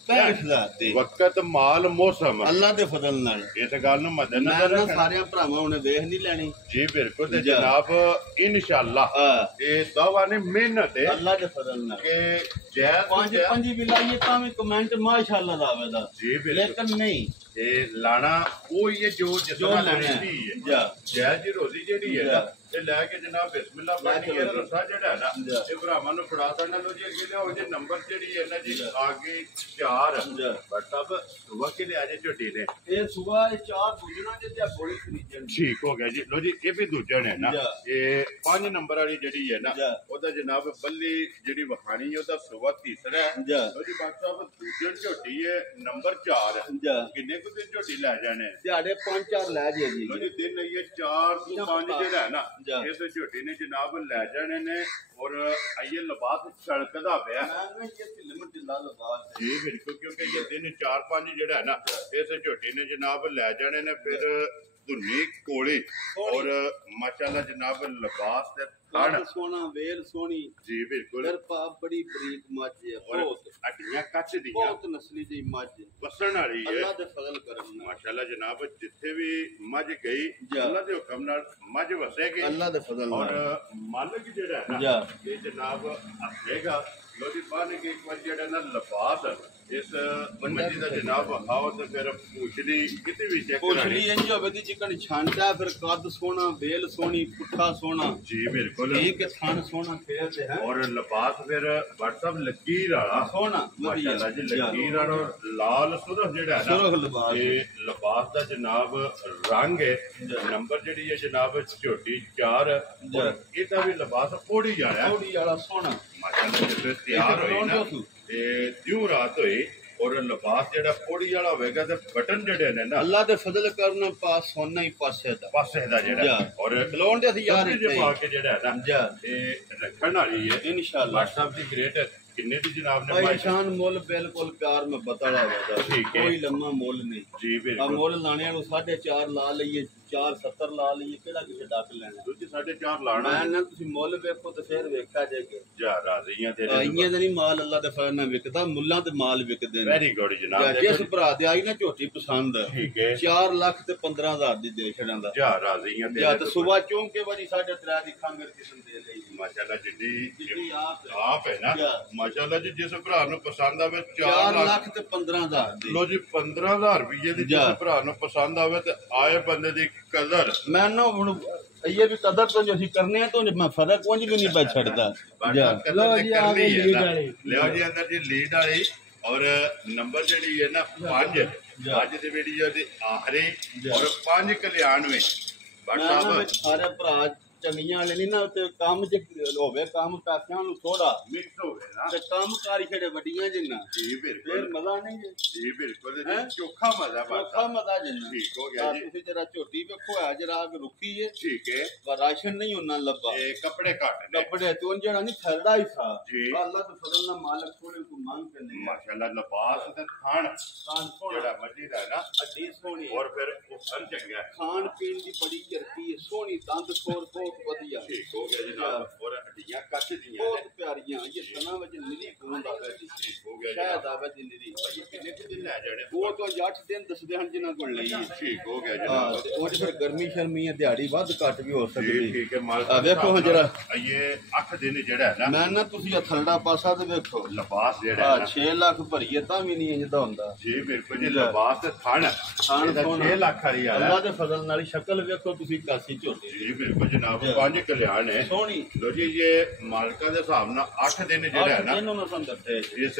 65,000 ਦੀ ਵਕਤ ਮਾਲ ਮੌਸਮ ਅੱਲਾ ਦੇ ਫਜ਼ਲ ਨਾਲ ਇਸ ਗੱਲ ਨੂੰ ਮੱਦੇ ਮੈਂ ਨਜ਼ਰ ਨਾ ਰੱਖਣਾ ਸਾਰਿਆਂ ਭਰਾਵਾਂ ਉਹਨੇ ਵੇਖ ਨਹੀਂ ਲੈਣੀ ਜੀ ਬਿਲਕੁਲ ਤੇ ਜਾ। ਜਨਾਬ ਇਨਸ਼ਾਅੱਲਾ ਹਾਂ ਇਹ ਦਾਵਾ ਨੇ ਮਿਹਨਤ ਹੈ ਅੱਲਾ ਦੇ ਫਜ਼ਲ ਨਾਲ ਕਿ ਜੈਦ ਪੰਜ ਪੰਜੀ ਵੀ ਲਾਈਏ ਤਾਂ ਵੀ ਕਮੈਂਟ ਮਾਸ਼ਾਅੱਲਾ ਦਾ ਆਵੇਗਾ ਜੀ ਬਿਲਕੁਲ ਲੇਕਿਨ ਨਹੀਂ ਇਹ ਲਾਣਾ ਉਹ ਹੀ ਹੈ ਜੋ ਜੋ ਜਿਸਨਾ ਲੈਣਾ ਲੈਣੀ ਹੈ ਜਾ ਜੈਦ ਜੀ ਰੋਜ਼ੀ ਜਿਹੜੀ ਹੈ ਨਾ ਇਹ ਲੈ ਕੇ ਜਨਾਬ ਬਿਸਮਿਲ੍ਲਾ ਪੜ੍ਹਨੀ ਹੈ ਚਲੋ। ਰਸਾ ਜਿਹੜਾ ਹੈ ਨਾ ਜਾ। ਇਹ ਭਰਾਵਾਂ ਨੂੰ ਫੜਾ ਦੇਣਾ ਲੋ ਜੀ ਅੱਗੇ ਲਿਆਓ ਜੇ ਨੰਬਰ ਜਿਹੜੀ ਹੈ ਨਾ ਜੀ ਆਗੇ 4 ਜਾ। ਬਟ ਅਬ ਵਕਤ ਦੇ ਆਜੇ ਝੋਟੀ ਨੇ ਇਹ ਸੁਬਾ ਇਹ 4 ਬੁੱਝਣਾ ਜੇ ਤੇ ਬੋਲੀ ਖਰੀਦਣ ਠੀਕ ਹੋ ਗਿਆ ਜੀ ਲੋ ਜੀ ਇਹ ਵੀ ਦੂਜਾ ਨੇ ਨਾ ਜਾ। ਇਹ 5 ਨੰਬਰ ਵਾਲੀ ਜਿਹੜੀ ਹੈ ਨਾ ਜਾ। ਉਹਦਾ ਜਨਾਬ ਬੱਲੀ ਜਿਹੜੀ ਵਖਾਣੀ ਹੈ ਉਹਦਾ ਸੁਬਾ ਤੀਸਰਾ ਹੈ ਜਾ ਲੋ ਜੀ ਬਾਤ ਸਾਹਿਬ ਦੂਜੇ ਝੋਟੀ ਹੈ ਨੰਬਰ 4 ਜਾ ਕਿੰਨੇ ਕੁ ਦਿਨ ਝੋਟੀ ਲੈ ਜਾਣੇ ਦਿਹਾੜੇ 5-4 ਲੈ ਜੇ ਜੀ ਲੋ ਜੀ ਦਿਨ ਇਹ 4 ਤੋਂ 5 ਜਿਹੜਾ ਹੈ ਨਾ ਜਾ। ਇਸ ਝੋਟੀ ਨੇ ਜਨਾਬ ਲੈ ਜਾਣੇ ਨੇ ਔਰ ਆਈਏ ਲਿਬਾਸ ਛੜਕਦਾ ਪਿਆ ਮੈਂ ਇਹ ਲਿਮਟ ਲਾ ਲਗਾ ਜੀ ਬਿਲਕੁਲ ਕਿਉਂਕਿ ਇਹ ਦਿਨ 4-5 ਜਿਹੜਾ ਹੈ ਨਾ ਇਸ ਝੋਟੀ ਨੇ ਜਨਾਬ ਲੈ ਜਾਣੇ ਨੇ ਫਿਰ ਧੁੰਨੀ ਕੋਲੀ ਔਰ ਮਾਸ਼ਾਅੱਲਾ ਜਨਾਬ ਲਿਬਾਸ ਤੇ ਕਾਣ ਸੋਨਾ ਵੇਲ ਸੋਹਣੀ ਜੀ ਬਿਲਕੁਲ ਫਿਰ ਪਾ ਬੜੀ ਬਰੀਕ ਮੱਝ ਹੈ ਔਰ ਬਹੁਤ ਅੱਡੀਆਂ ਕੱਚ ਦੀਆਂ ਬਹੁਤ ਨਸਲੀ ਦੀ ਮੱਝ ਵਸਣ ਵਾਲੀ ਹੈ ਅੱਲਾ ਦੇ ਫਜ਼ਲ ਕਰਮ ਨਾਲ ਮਾਸ਼ਾਅੱਲਾ ਜਨਾਬ ਜਿੱਥੇ ਵੀ ਮੱਝ ਗਈ ਜਾ। ਅੱਲਾ ਦੇ ਹੁਕਮ ਨਾਲ ਮੱਝ ਵਸੇਗੀ ਅੱਲਾ ਦੇ ਫਜ਼ਲ ਔਰ ਨਾਲ ਮਾਲਕ ਜਿਹੜਾ ਹੈ ਜਾ। ਨਾ ਇਹ ਜਨਾਬ ਹੱਸੇਗਾ ਲੋਦੀ ਬਾਨ ਕੇ ਇੱਕ ਵਾਰ ਜਿਹੜਾ ਨਾ ਲਫਾਜ਼ ਇਸ ਮੰਜੀ ਦਾ ਜਨਾਬ ਆਓ ਤੇ ਫਿਰ ਪੁੱਛਦੀ ਕਿਤੇ ਵੀ ਚੈੱਕ ਪੁੱਛਲੀ ਇੰਜ ਹੋਵੇ ਦੀ ਚਿਕਨ ਛਾਂਟਾ ਫਿਰ ਕੱਦ ਸੋਹਣਾ ਵੇਲ ਸੋਹਣੀ ਪੁੱਠਾ ਸੋਹਣਾ ਜੀ ਬਿਲਕੁਲ ਠੀਕ ਹੈ ਥਣ ਸੋਹਣਾ ਫੇਰ ਤੇ ਹੈ ਔਰ ਲਿਬਾਸ ਫਿਰ WhatsApp ਲਕੀਰ ਵਾਲਾ ਸੋਹਣਾ ਮਾਸ਼ਾਅੱਲਾ ਜੀ ਲਕੀਰ ਵਾਲਾ ਲਾਲ ਸੁਰਖ ਜਿਹੜਾ ਹੈ ਸੁਰਖ ਨਾ ਲਿਬਾਸ ਇਹ ਲਿਬਾਸ ਦਾ ਜਨਾਬ ਰੰਗ ਹੈ ਨੰਬਰ ਜਿਹੜੀ ਹੈ ਜਨਾਬ ਝੋਟੀ 4 ਔਰ ਇਹਦਾ ਵੀ ਲਿਬਾਸ ਪੋੜੀ ਜਾਣਾ ਥੋੜੀ ਵਾਲਾ ਸੋਹਣਾ ਮਾਸ਼ਾਅੱਲਾ ਜਦੋਂ ਤਿਆਰ ਹੋਈ ਨਾ ਤੇ ਦਿਉ ਰਾਤ ਹੋਈ ਔਰ ਲਿਬਾਸ ਜਿਹੜਾ ਪੋੜੀ ਵਾਲਾ ਹੋਵੇਗਾ ਤੇ ਬਟਨ ਜਿਹੜੇ ਨੇ ਨਾ ਅੱਲਾ ਦੇ ਫਜ਼ਲ ਕਰਨਾ ਪਾਸ ਸੋਨਾ ਹੀ ਪਾਸੇ ਦਾ ਪਾਸੇ ਦਾ ਜਿਹੜਾ ਜਾ। ਔਰ ਖਲੋਣ ਦੇ ਅਸੀਂ ਯਾਰ ਜੇ ਇੱਥੇ ਪਾ ਕੇ ਜਿਹੜਾ ਹੈ ਨਾ ਜਾ ਇਹ ਰੱਖਣ ਵਾਲੀ ਹੈ ਇਨਸ਼ਾਅੱਲਾ WhatsApp ਦੀ ਗ੍ਰੇਟ ਕਿੰਨੇ ਦੀ ਜਨਾਬ ਨੇ ਭਾਈ ਪਾਈ ਨਿਸ਼ਾਨ ਮੁੱਲ ਬਿਲਕੁਲ ਪਿਆਰ ਮੈਂ ਬਤਲਾ ਹੋਗਾ ਠੀਕ ਹੈ। ਕੋਈ ਲੰਮਾ ਮੁੱਲ ਨਹੀਂ ਜੀ ਆ ਬਿਲਕੁਲ ਮੁੱਲ ਲਾਣੇ ਨੂੰ 4.5 ਲਾ ਲਈਏ 4.70 ਲਾ ਲਈਏ ਕਿਹੜਾ ਕਿਸੇ ਡੱਕ ਲੈਣਾ ਦੂਜੀ 4.5 ਲਾਣਾ ਮੈਂ ਨਾ ਤੁਸੀਂ ਮੁੱਲ ਵੇਖੋ ਤੇ ਫਿਰ ਵੇਖਾ ਜਾਏਗਾ ਜਾ ਰਾਜ਼ੀਆਂ ਤੇਰੇ ਆਈਆਂ ਦਾ ਨਹੀਂ ਮਾਲ ਅੱਲਾ ਦੇ ਫਜ਼ਲ ਨਾਲ ਵਿਕਦਾ ਮੁੱਲਾਂ ਤੇ ਮਾਲ ਵਿਕਦੇ ਨੇ ਵੈਰੀ ਗੁੱਡ ਜਾਂ ਜਨਾਬ ਜਿਸ ਭਰਾ ਦੇ ਆਈ ਨਾ ਝੋਟੀ ਪਸੰਦ ਠੀਕ ਹੈ 4 ਲੱਖ ਤੇ 15,000 ਦੀ ਦੇ ਛੜਾਂ ਦਾ ਜਾ ਰਾਜ਼ੀਆਂ ਜਾਂ ਤੇਰੇ ਤੇ ਸਵੇਰ ਚੌਂਕੇ ਵਾਲੀ 3.5 ਦੀ ਖਾਂਗਰ ਕਿਸਮ ਦੇ ਲਈ ਮਾਸ਼ਾਅੱਲਾ ਜਿਹੜੀ ਜਿੱਡੀ ਆਪ ਹੈ। ਆਪ ਹੈ ਨਾ ਜਾ। ਮਾਸ਼ਾਅੱਲਾ ਜੀ ਜਿਸ ਭਰਾ ਨੂੰ ਪਸੰਦ ਆਵੇ 4 4 ਲੱਖ ਲੱਖ ਤੇ 15,000 ਦੀ ਲੋ ਜੀ 15,000 ਰੁਪਏ ਦੀ ਜਾ। ਜਿਸ ਭਰਾ ਨੂੰ ਪਸੰਦ ਆਵੇ ਤੇ ਆਏ ਬੰਦੇ ਦੀ ਕਦਰ ਮੈਂ ਨਾ ਹੁਣ ਇਹ ਵੀ ਕਦਰ ਤੋਂ ਜੋ ਅਸੀਂ ਕਰਨੇ ਆ ਤਾਂ ਮੈਂ ਫਰਕ ਕੁਝ ਵੀ ਨਹੀਂ ਪੈ ਛੱਡਦਾ ਜਾ ਲੋ ਜੀ ਆ ਗਈ ਲੀਡ ਵਾਲੀ ਲਿਓ ਜੀ ਅੰਦਰ ਜੀ ਲੀਡ ਵਾਲੀ ਔਰ ਨੰਬਰ ਜਿਹੜੀ ਹੈ ਨਾ 5 ਅੱਜ ਦੀ ਵੀਡੀਓ ਦੇ ਆਖਰੀ ਔਰ 5 ਕਲਿਆਣ ਵਿੱਚ ਮੈਂ ਨਾ ਵਿੱਚ ਸਾਰੇ ਭਰਾ ਚੰਗੀਆਂ ਵਾਲੇ ਨਹੀਂ ਨਾ ਤੇ ਕੰਮ ਚ ਹੋਵੇ ਕੰਮ ਕਾਸਿਆਂ ਨੂੰ ਥੋੜਾ ਮਿਕਸ ਹੋ ਗਏ ਨਾ ਤੇ ਕੰਮ ਕਾਰੀ ਖੜੇ ਵੱਡੀਆਂ ਜਿੰਨਾ ਜੀ ਫਿਰ ਬਿਲਕੁਲ ਮਜ਼ਾ ਨਹੀਂ ਜੀ ਜੀ ਬਿਲਕੁਲ ਹੈਂ? ਜੀ ਚੋਖਾ ਮਜ਼ਾ ਔਖਾ ਬਾਤ ਮਜ਼ਾ ਜਿੰਨਾ ਠੀਕ ਹੋ ਗਿਆ ਜੀ। ਤੁਸੀਂ ਜਰਾ ਝੋਟੀ ਵੇਖੋ ਹੈ ਜਰਾ ਅਗ ਰੁਕੀ ਏ ਠੀਕ ਹੈ ਪਰ ਰਾਸ਼ਨ ਨਹੀਂ ਉਹਨਾਂ ਲੱਭਾ ਇਹ ਕੱਪੜੇ ਘੱਟ ਨੇ ਕੱਪੜੇ ਤੋਂ ਜਿਹੜਾ ਨਹੀਂ ਫਰਦਾ ਹੀ ਥਾ ਜੀ। ਅੱਲਾਹ ਦੇ ਫਜ਼ਲ ਨਾਲ ਮਾਲਕ ਥੋੜੇ ਕੋ ਮੰਗ ਕਰਨੇ ਮਾਸ਼ਾਅੱਲਾ ਲਿਬਾਸ ਤੇ ਖਾਣ ਖਾਣ ਸੋਹਣਾ ਜਿਹੜਾ ਮੱਜੀ ਦਾ ਹੈ ਨਾ ਅੱਡੀ ਸੋਹਣੀ ਔਰ ਫਿਰ ਉਹ ਹਰ ਚੰਗਾ ਹੈ। ਖਾਣ ਪੀਣ ਦੀ ਬੜੀ ਜਰਤੀ ਹੈ ਸੋਹਣੀ ਦੰਦ ਖੋਰ ਬਹੁਤ ਵਧੀਆ ਠੀਕ ਹੋ ਗਿਆ ਜਨਾਬ ਔਰ ਹੱਡੀਆਂ ਕੱਚ ਦੀਆਂ ਬਹੁਤ ਨੇ ਪਿਆਰੀਆਂ ਇਹ ਸਨਾ ਵਿੱਚ ਨੀਲੀ ਗੂੰਦ ਆਵੇ ਜੀ ਠੀਕ ਹੋ ਗਿਆ ਸ਼ਾਇਦ ਜਨਾਬ ਆਵੇ ਜੀ ਨੀਲੀ ਭਾਈ ਕਿੰਨੇ ਕੁ ਦਿਨ ਲੈ ਜਾਣੇ ਉਹ ਤੋਂ 8 ਦਿਨ ਦੱਸਦੇ ਹਨ ਜਿਨ੍ਹਾਂ ਕੋਲ ਲਈ ਹੈ। ਠੀਕ ਹੋ ਗਿਆ ਹਾਂ ਜਨਾਬ ਤੇ ਉਹ 'ਚ ਫਿਰ ਗਰਮੀ ਸ਼ਰਮੀ ਹੈ ਦਿਹਾੜੀ ਵੱਧ ਘੱਟ ਵੀ ਹੋ ਜੀ ਸਕਦੀ ਠੀਕ ਹੈ ਮਾਲਕ ਆ ਵੇਖੋ ਹੁਣ ਜਰਾ। ਇਹ 8 ਦਿਨ ਜਿਹੜਾ ਹੈ ਨਾ ਮੈਂ ਨਾ ਤੁਸੀਂ ਇਹ ਥਲੜਾ ਪਾਸਾ ਤੇ ਵੇਖੋ ਲਿਬਾਸ ਜਿਹੜਾ ਆ ਹੈ ਨਾ 6 ਲੱਖ ਭਰੀਏ ਤਾਂ ਵੀ ਨਹੀਂ ਇੰਜਦਾ ਹੁੰਦਾ ਜੀ ਬਿਲਕੁਲ ਜੀ ਲਿਬਾਸ ਤੇ ਥਣ ਥਣ ਇਹਦਾ ਸੋਹਣਾ। 6 ਲੱਖ ਵਾਲੀ ਆ ਅੱਲਾ ਦੇ ਫਜ਼ਲ ਨਾਲ ਹੀ ਸ਼ਕਲ ਵੇਖੋ ਤੁਸੀਂ ਕਾਸੀ ਝੋਟੀ ਜੀ ਬਿਲਕੁਲ ਜਨਾਬ ਜੀ। 5 ਕਲਿਆਣ ਹੈ ਸੋਹਣੀ ਲੋ ਜੀ ਇਹ ਮਾਲਕਾਂ ਦੇ ਹਿਸਾਬ ਨਾਲ 8 ਦਿਨ ਜਿਹੜਾ ਹੈ ਨਾ ਇਹਨੂੰ ਮੈਂ ਤੁਹਾਨੂੰ ਦੱਸਿਆ ਜੀ। ਇਸ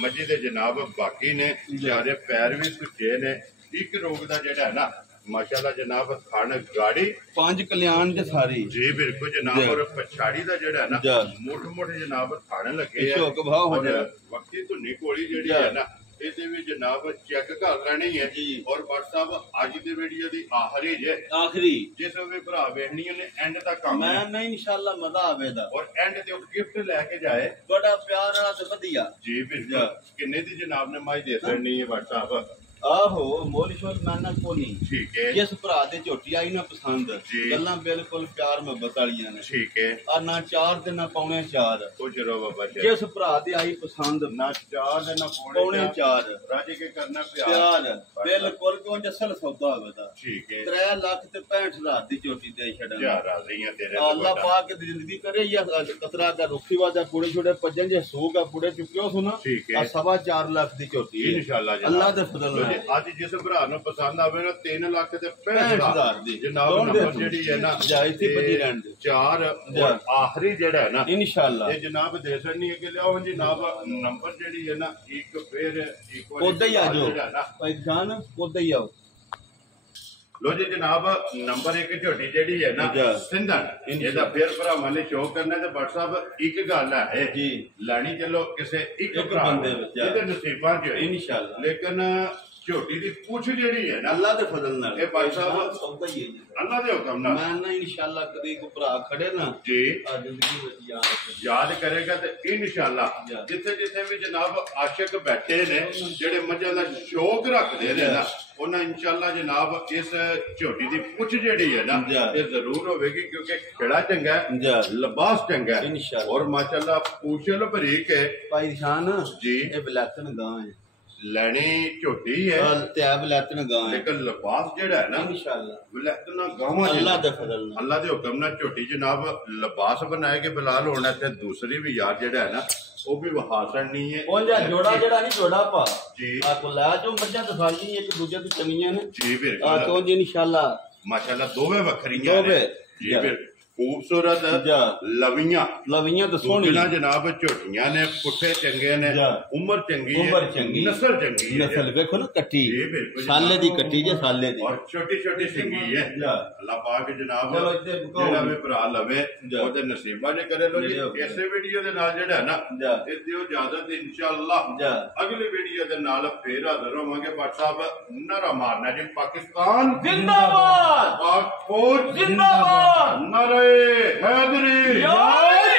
ਮੱਜੀ ਦੇ ਜਨਾਬ ਬਾਕੀ ਨੇ ਜਿਆਦੇ ਪੈਰ ਵੀ ਸੁੱਜੇ ਨੇ ਇੱਕ ਰੋਗ ਦਾ ਜਿਹੜਾ ਹੈ ਨਾ माशाल्लाह जनाब खान गाड़ी 5 कल्याण जे सारी जी बिल्कुल जनाब जी। और पछाड़ी दा जेड़ा है ना जी। मोटे जनाब खाने लगे है शौक भाव हो और जाए वक्ती धुनी कोली जेड़ी जी। है ना ਇਹਦੇ ਵੀ ਜਨਾਬ ਚੈੱਕ ਕਰ ਲੈਣੀ ਹੈ ਜੀ। ਔਰ WhatsApp ਅੱਜ ਦੀ ਵੀਡੀਓ ਦੀ ਆਖਰੀ ਜੇ आखिरी ਜਿਸ ਵੀ ਭਰਾ ਵੇਖਣੀ ਨੇ ਐਂਡ ਤੱਕ ਕੰਮ मैं ना इंशाल्लाह मजा आवेदा ਔਰ ਐਂਡ ਤੇ ਉਹ ਗਿਫਟ ਲੈ ਕੇ ਜਾਏ बड़ा प्यार वाला ते वधिया ਜੀ ਬਿਲਕੁਲ ਕਿੰਨੇ ਦੀ ਜਨਾਬ ਨੇ ਮਾਈ ਦੇ ਦੇਣੀ ਹੈ WhatsApp आहो मोल शोल मैना कोनी ठीक है जिस भरा दे झोटी आई ना पसंद जी। गल्लां बिल्कुल प्यार मोहब्बत वालियां ने ठीक है आ ना 4 ते ना पौने 4 कुछ रो बाबा जी जिस भरा दे आई पसंद ना 4 ना पौने 4 राजे के करना प्यार प्यार बिल्कुल क्यों जसल सौदा होवेदा ठीक है 3 लाख ते 65,000 दी झोटी दे छड़ा क्या राजी हैं तेरे अल्लाह पाक दी जिंदगी करे या कतरा का रुखी वादा कूड़े छुड़े पजन जे सूगा कूड़े चुक्यो सुना ठीक है। 4.5 लाख दी झोटी है इंशाल्लाह अल्लाह दे फजल नाल आज जिस भरा ਨੂੰ ਪਸੰਦ ਆਵੇ ਨਾ 3 ਲੱਖ ਤੇ 65,000 ਦੀ ਜਨਾਬ ਨੰਬਰ ਜਿਹੜੀ ਹੈ ਨਾ ਜਾਇਜ਼ ਬਜੀ ਰਹਿਣ ਦੇ 4 ਔਰ ਆਖਰੀ ਜਿਹੜਾ ਹੈ ਨਾ इंशाल्लाह ਇਹ ਜਨਾਬ ਦੇ ਸਕਣੀ ਹੈ ਕਿ ਲਿਆਓ ਜਨਾਬ ਨੰਬਰ ਜਿਹੜੀ ਹੈ ਨਾ ਇੱਕ ਫਿਰ ਇੱਕ ਵਾਰੀ ਉਦਾਂ ਹੀ ਆ ਜਾਓ ਜਿਹੜਾ ਨਾ ਭਾਈ ਜਾਨ ਉਦਾਂ ਹੀ ਆਓ ਲੋ ਜੀ ਜਨਾਬ ਨੰਬਰ 1 ਝੋਟੀ ਜਿਹੜੀ ਹੈ ਨਾ ਸਿੰਧਨ ਇਹਦਾ ਫਿਰ ਭਰਾਵਾਂ ਨੇ ਸ਼ੋਅ ਕਰਨਾ ਤੇ WhatsApp ਇੱਕ ਗੱਲ ਹੈ ਜੀ ਲੈਣੀ ਚਲੋ ਕਿਸੇ ਇੱਕ ਭਰਾ ਬੰਦੇ ਵਿੱਚ ਇਹਦੇ ਨਸੀਬਾਂ 'ਚ इंशाल्लाह ਲੇਕਿਨ ਝੋਟੀ ਦੀ ਪੁੱਛ ਜਿਹੜੀ ਹੈ ਨਾ अल्लाह दे फजल नाल ਇਹ ਭਾਈ ਸਾਹਿਬ ਸੌਦਾ ਹੀ ਹੈ ਜੀ ਅੱਲਾ ਦੇ ਹੁਕਮ ਨਾਲ मैं ना इंशाल्लाह कदी को भरा खड़े ना ਜੀ आ जिंदगी ਵਿੱਚ याद ਯਾਦ ਕਰੇਗਾ ਤੇ ਇਨਸ਼ਾਅੱਲਾ ਜੀ। ਜਿੱਥੇ ਜਿੱਥੇ ਵੀ ਜਨਾਬ ਆਸ਼ਿਕ ਬੈਠੇ ਨੇ ਜਿਹੜੇ ਮੱਝਾਂ ਦਾ ਸ਼ੌਕ ਰੱਖਦੇ ਨੇ ਨਾ ਉਹਨਾਂ ਇਨਸ਼ਾਅੱਲਾ ਜਨਾਬ ਇਸ ਝੋਟੀ ਦੀ ਪੁੱਛ ਜਿਹੜੀ ਹੈ ਨਾ ਜੀ। ਇਹ ਜ਼ਰੂਰ ਹੋਵੇਗੀ ਕਿਉਂਕਿ ਖੇੜਾ ਚੰਗਾ ਹੈ जी ਲਿਬਾਸ ਚੰਗਾ ਹੈ इंशाल्लाह ਔਰ ਮਾਸ਼ਾਅੱਲਾ ਪੂਛਲ ਬਰੀਕ ਹੈ भाई शान जी। ये बलातन गां है ਲੈਣੀ ਝੋਟੀ ਹੈ ते बलातन गां है ਲੇਕਿਨ ਲਿਬਾਸ ਜਿਹੜਾ ਹੈ ਨਾ इंशाल्लाह ਵਿਲੈਤਨਾ ਗਾਵਾਂ अल्लाह दे फजल नाल ਅੱਲਾ ਦੇ ਹੁਕਮ ਨਾਲ ਝੋਟੀ ਜਨਾਬ ਲਿਬਾਸ ਬਣਾਏ ਕੇ ਬਲਾਲ ਹੋਣਾ ਤੇ ਦੂਸਰੀ ਵੀ ਯਾਰ ਜਿਹੜਾ ਹੈ ਨਾ ਉਹ ਵੀ ਵਹਾਸਣ ਨਹੀਂ ਹੈ ਉਹ ਜਾਂ ਜੋੜਾ ਜਿਹੜਾ ਨਹੀਂ ਜੋੜਾ ਪਾ ਜੀ ਆ ਕੋ ਲਾ ਜੋ ਮੱਝਾਂ ਦਿਖਾਈ ਇੱਕ ਦੂਜੇ ਤੋਂ ਚੰਗੀਆਂ ਨੇ ਜੀ ਆ ਬਿਲਕੁਲ ਤੋਂ ਜੀ ਇਨਸ਼ਾਅੱਲਾ ਮਾਸ਼ਾਅੱਲਾ ਦੋਵੇਂ ਵੱਖਰੀਆਂ ਨੇ ਦੋਵੇਂ ਜੀ ਬਿਲਕੁਲ ਖੂਬਸੂਰਤ ਜਾ ਲਵੀਆਂ ਲਵੀਆਂ ਤਾਂ ਸੋਹਣੀਆਂ ਸੋਹਣੀਆਂ ਜਨਾਬ ਝੋਟੀਆਂ ਨੇ ਪੁੱਠੇ ਚੰਗੇ ਨੇ ਜਾ। ਉਮਰ ਚੰਗੀ ਉਮਰ ਹੈ ਚੰਗੀ। ਨਸਲ ਚੰਗੀ ਹੈ ਨਸਲ ਵੇਖੋ ਨਾ ਕੱਟੀ ਜੀ ਬਿਲकुल ਸਾਲੇ ਦੀ ਕੱਟੀ ਜੇ ਸਾਲੇ ਦੀ और छोटी छोटी सिंगी है जा। अल्लाह पाक जनाब चलो इत्ते मुकाओ। ਜਿਹੜਾ ਵੀ ਭਰਾ ਲਵੇ जा। ਉਹਦੇ ਨਸੀਬਾਂ ਨੇ ਕਰੇ ਲੋ ਜੀ जी। ਇਸੇ ਵੀਡੀਓ ਦੇ ਨਾਲ ਜਿਹੜਾ ਹੈ ਨਾ जा। ਇਹ ਦਿਓ ਇਜਾਜ਼ਤ ਇਨਸ਼ਾਅੱਲਾ जा। ਅਗਲੀ ਵੀਡੀਓ ਦੇ ਨਾਲ ਫੇਰ ਹਾਜ਼ਰ ਹੋਵਾਂਗੇ WhatsApp ਨਾਰਾ ਮਾਰਨਾ ਜੀ ਪਾਕਿਸਤਾਨ जिंदाबाद पाक फौज जिंदाबाद नारे हैदरी जय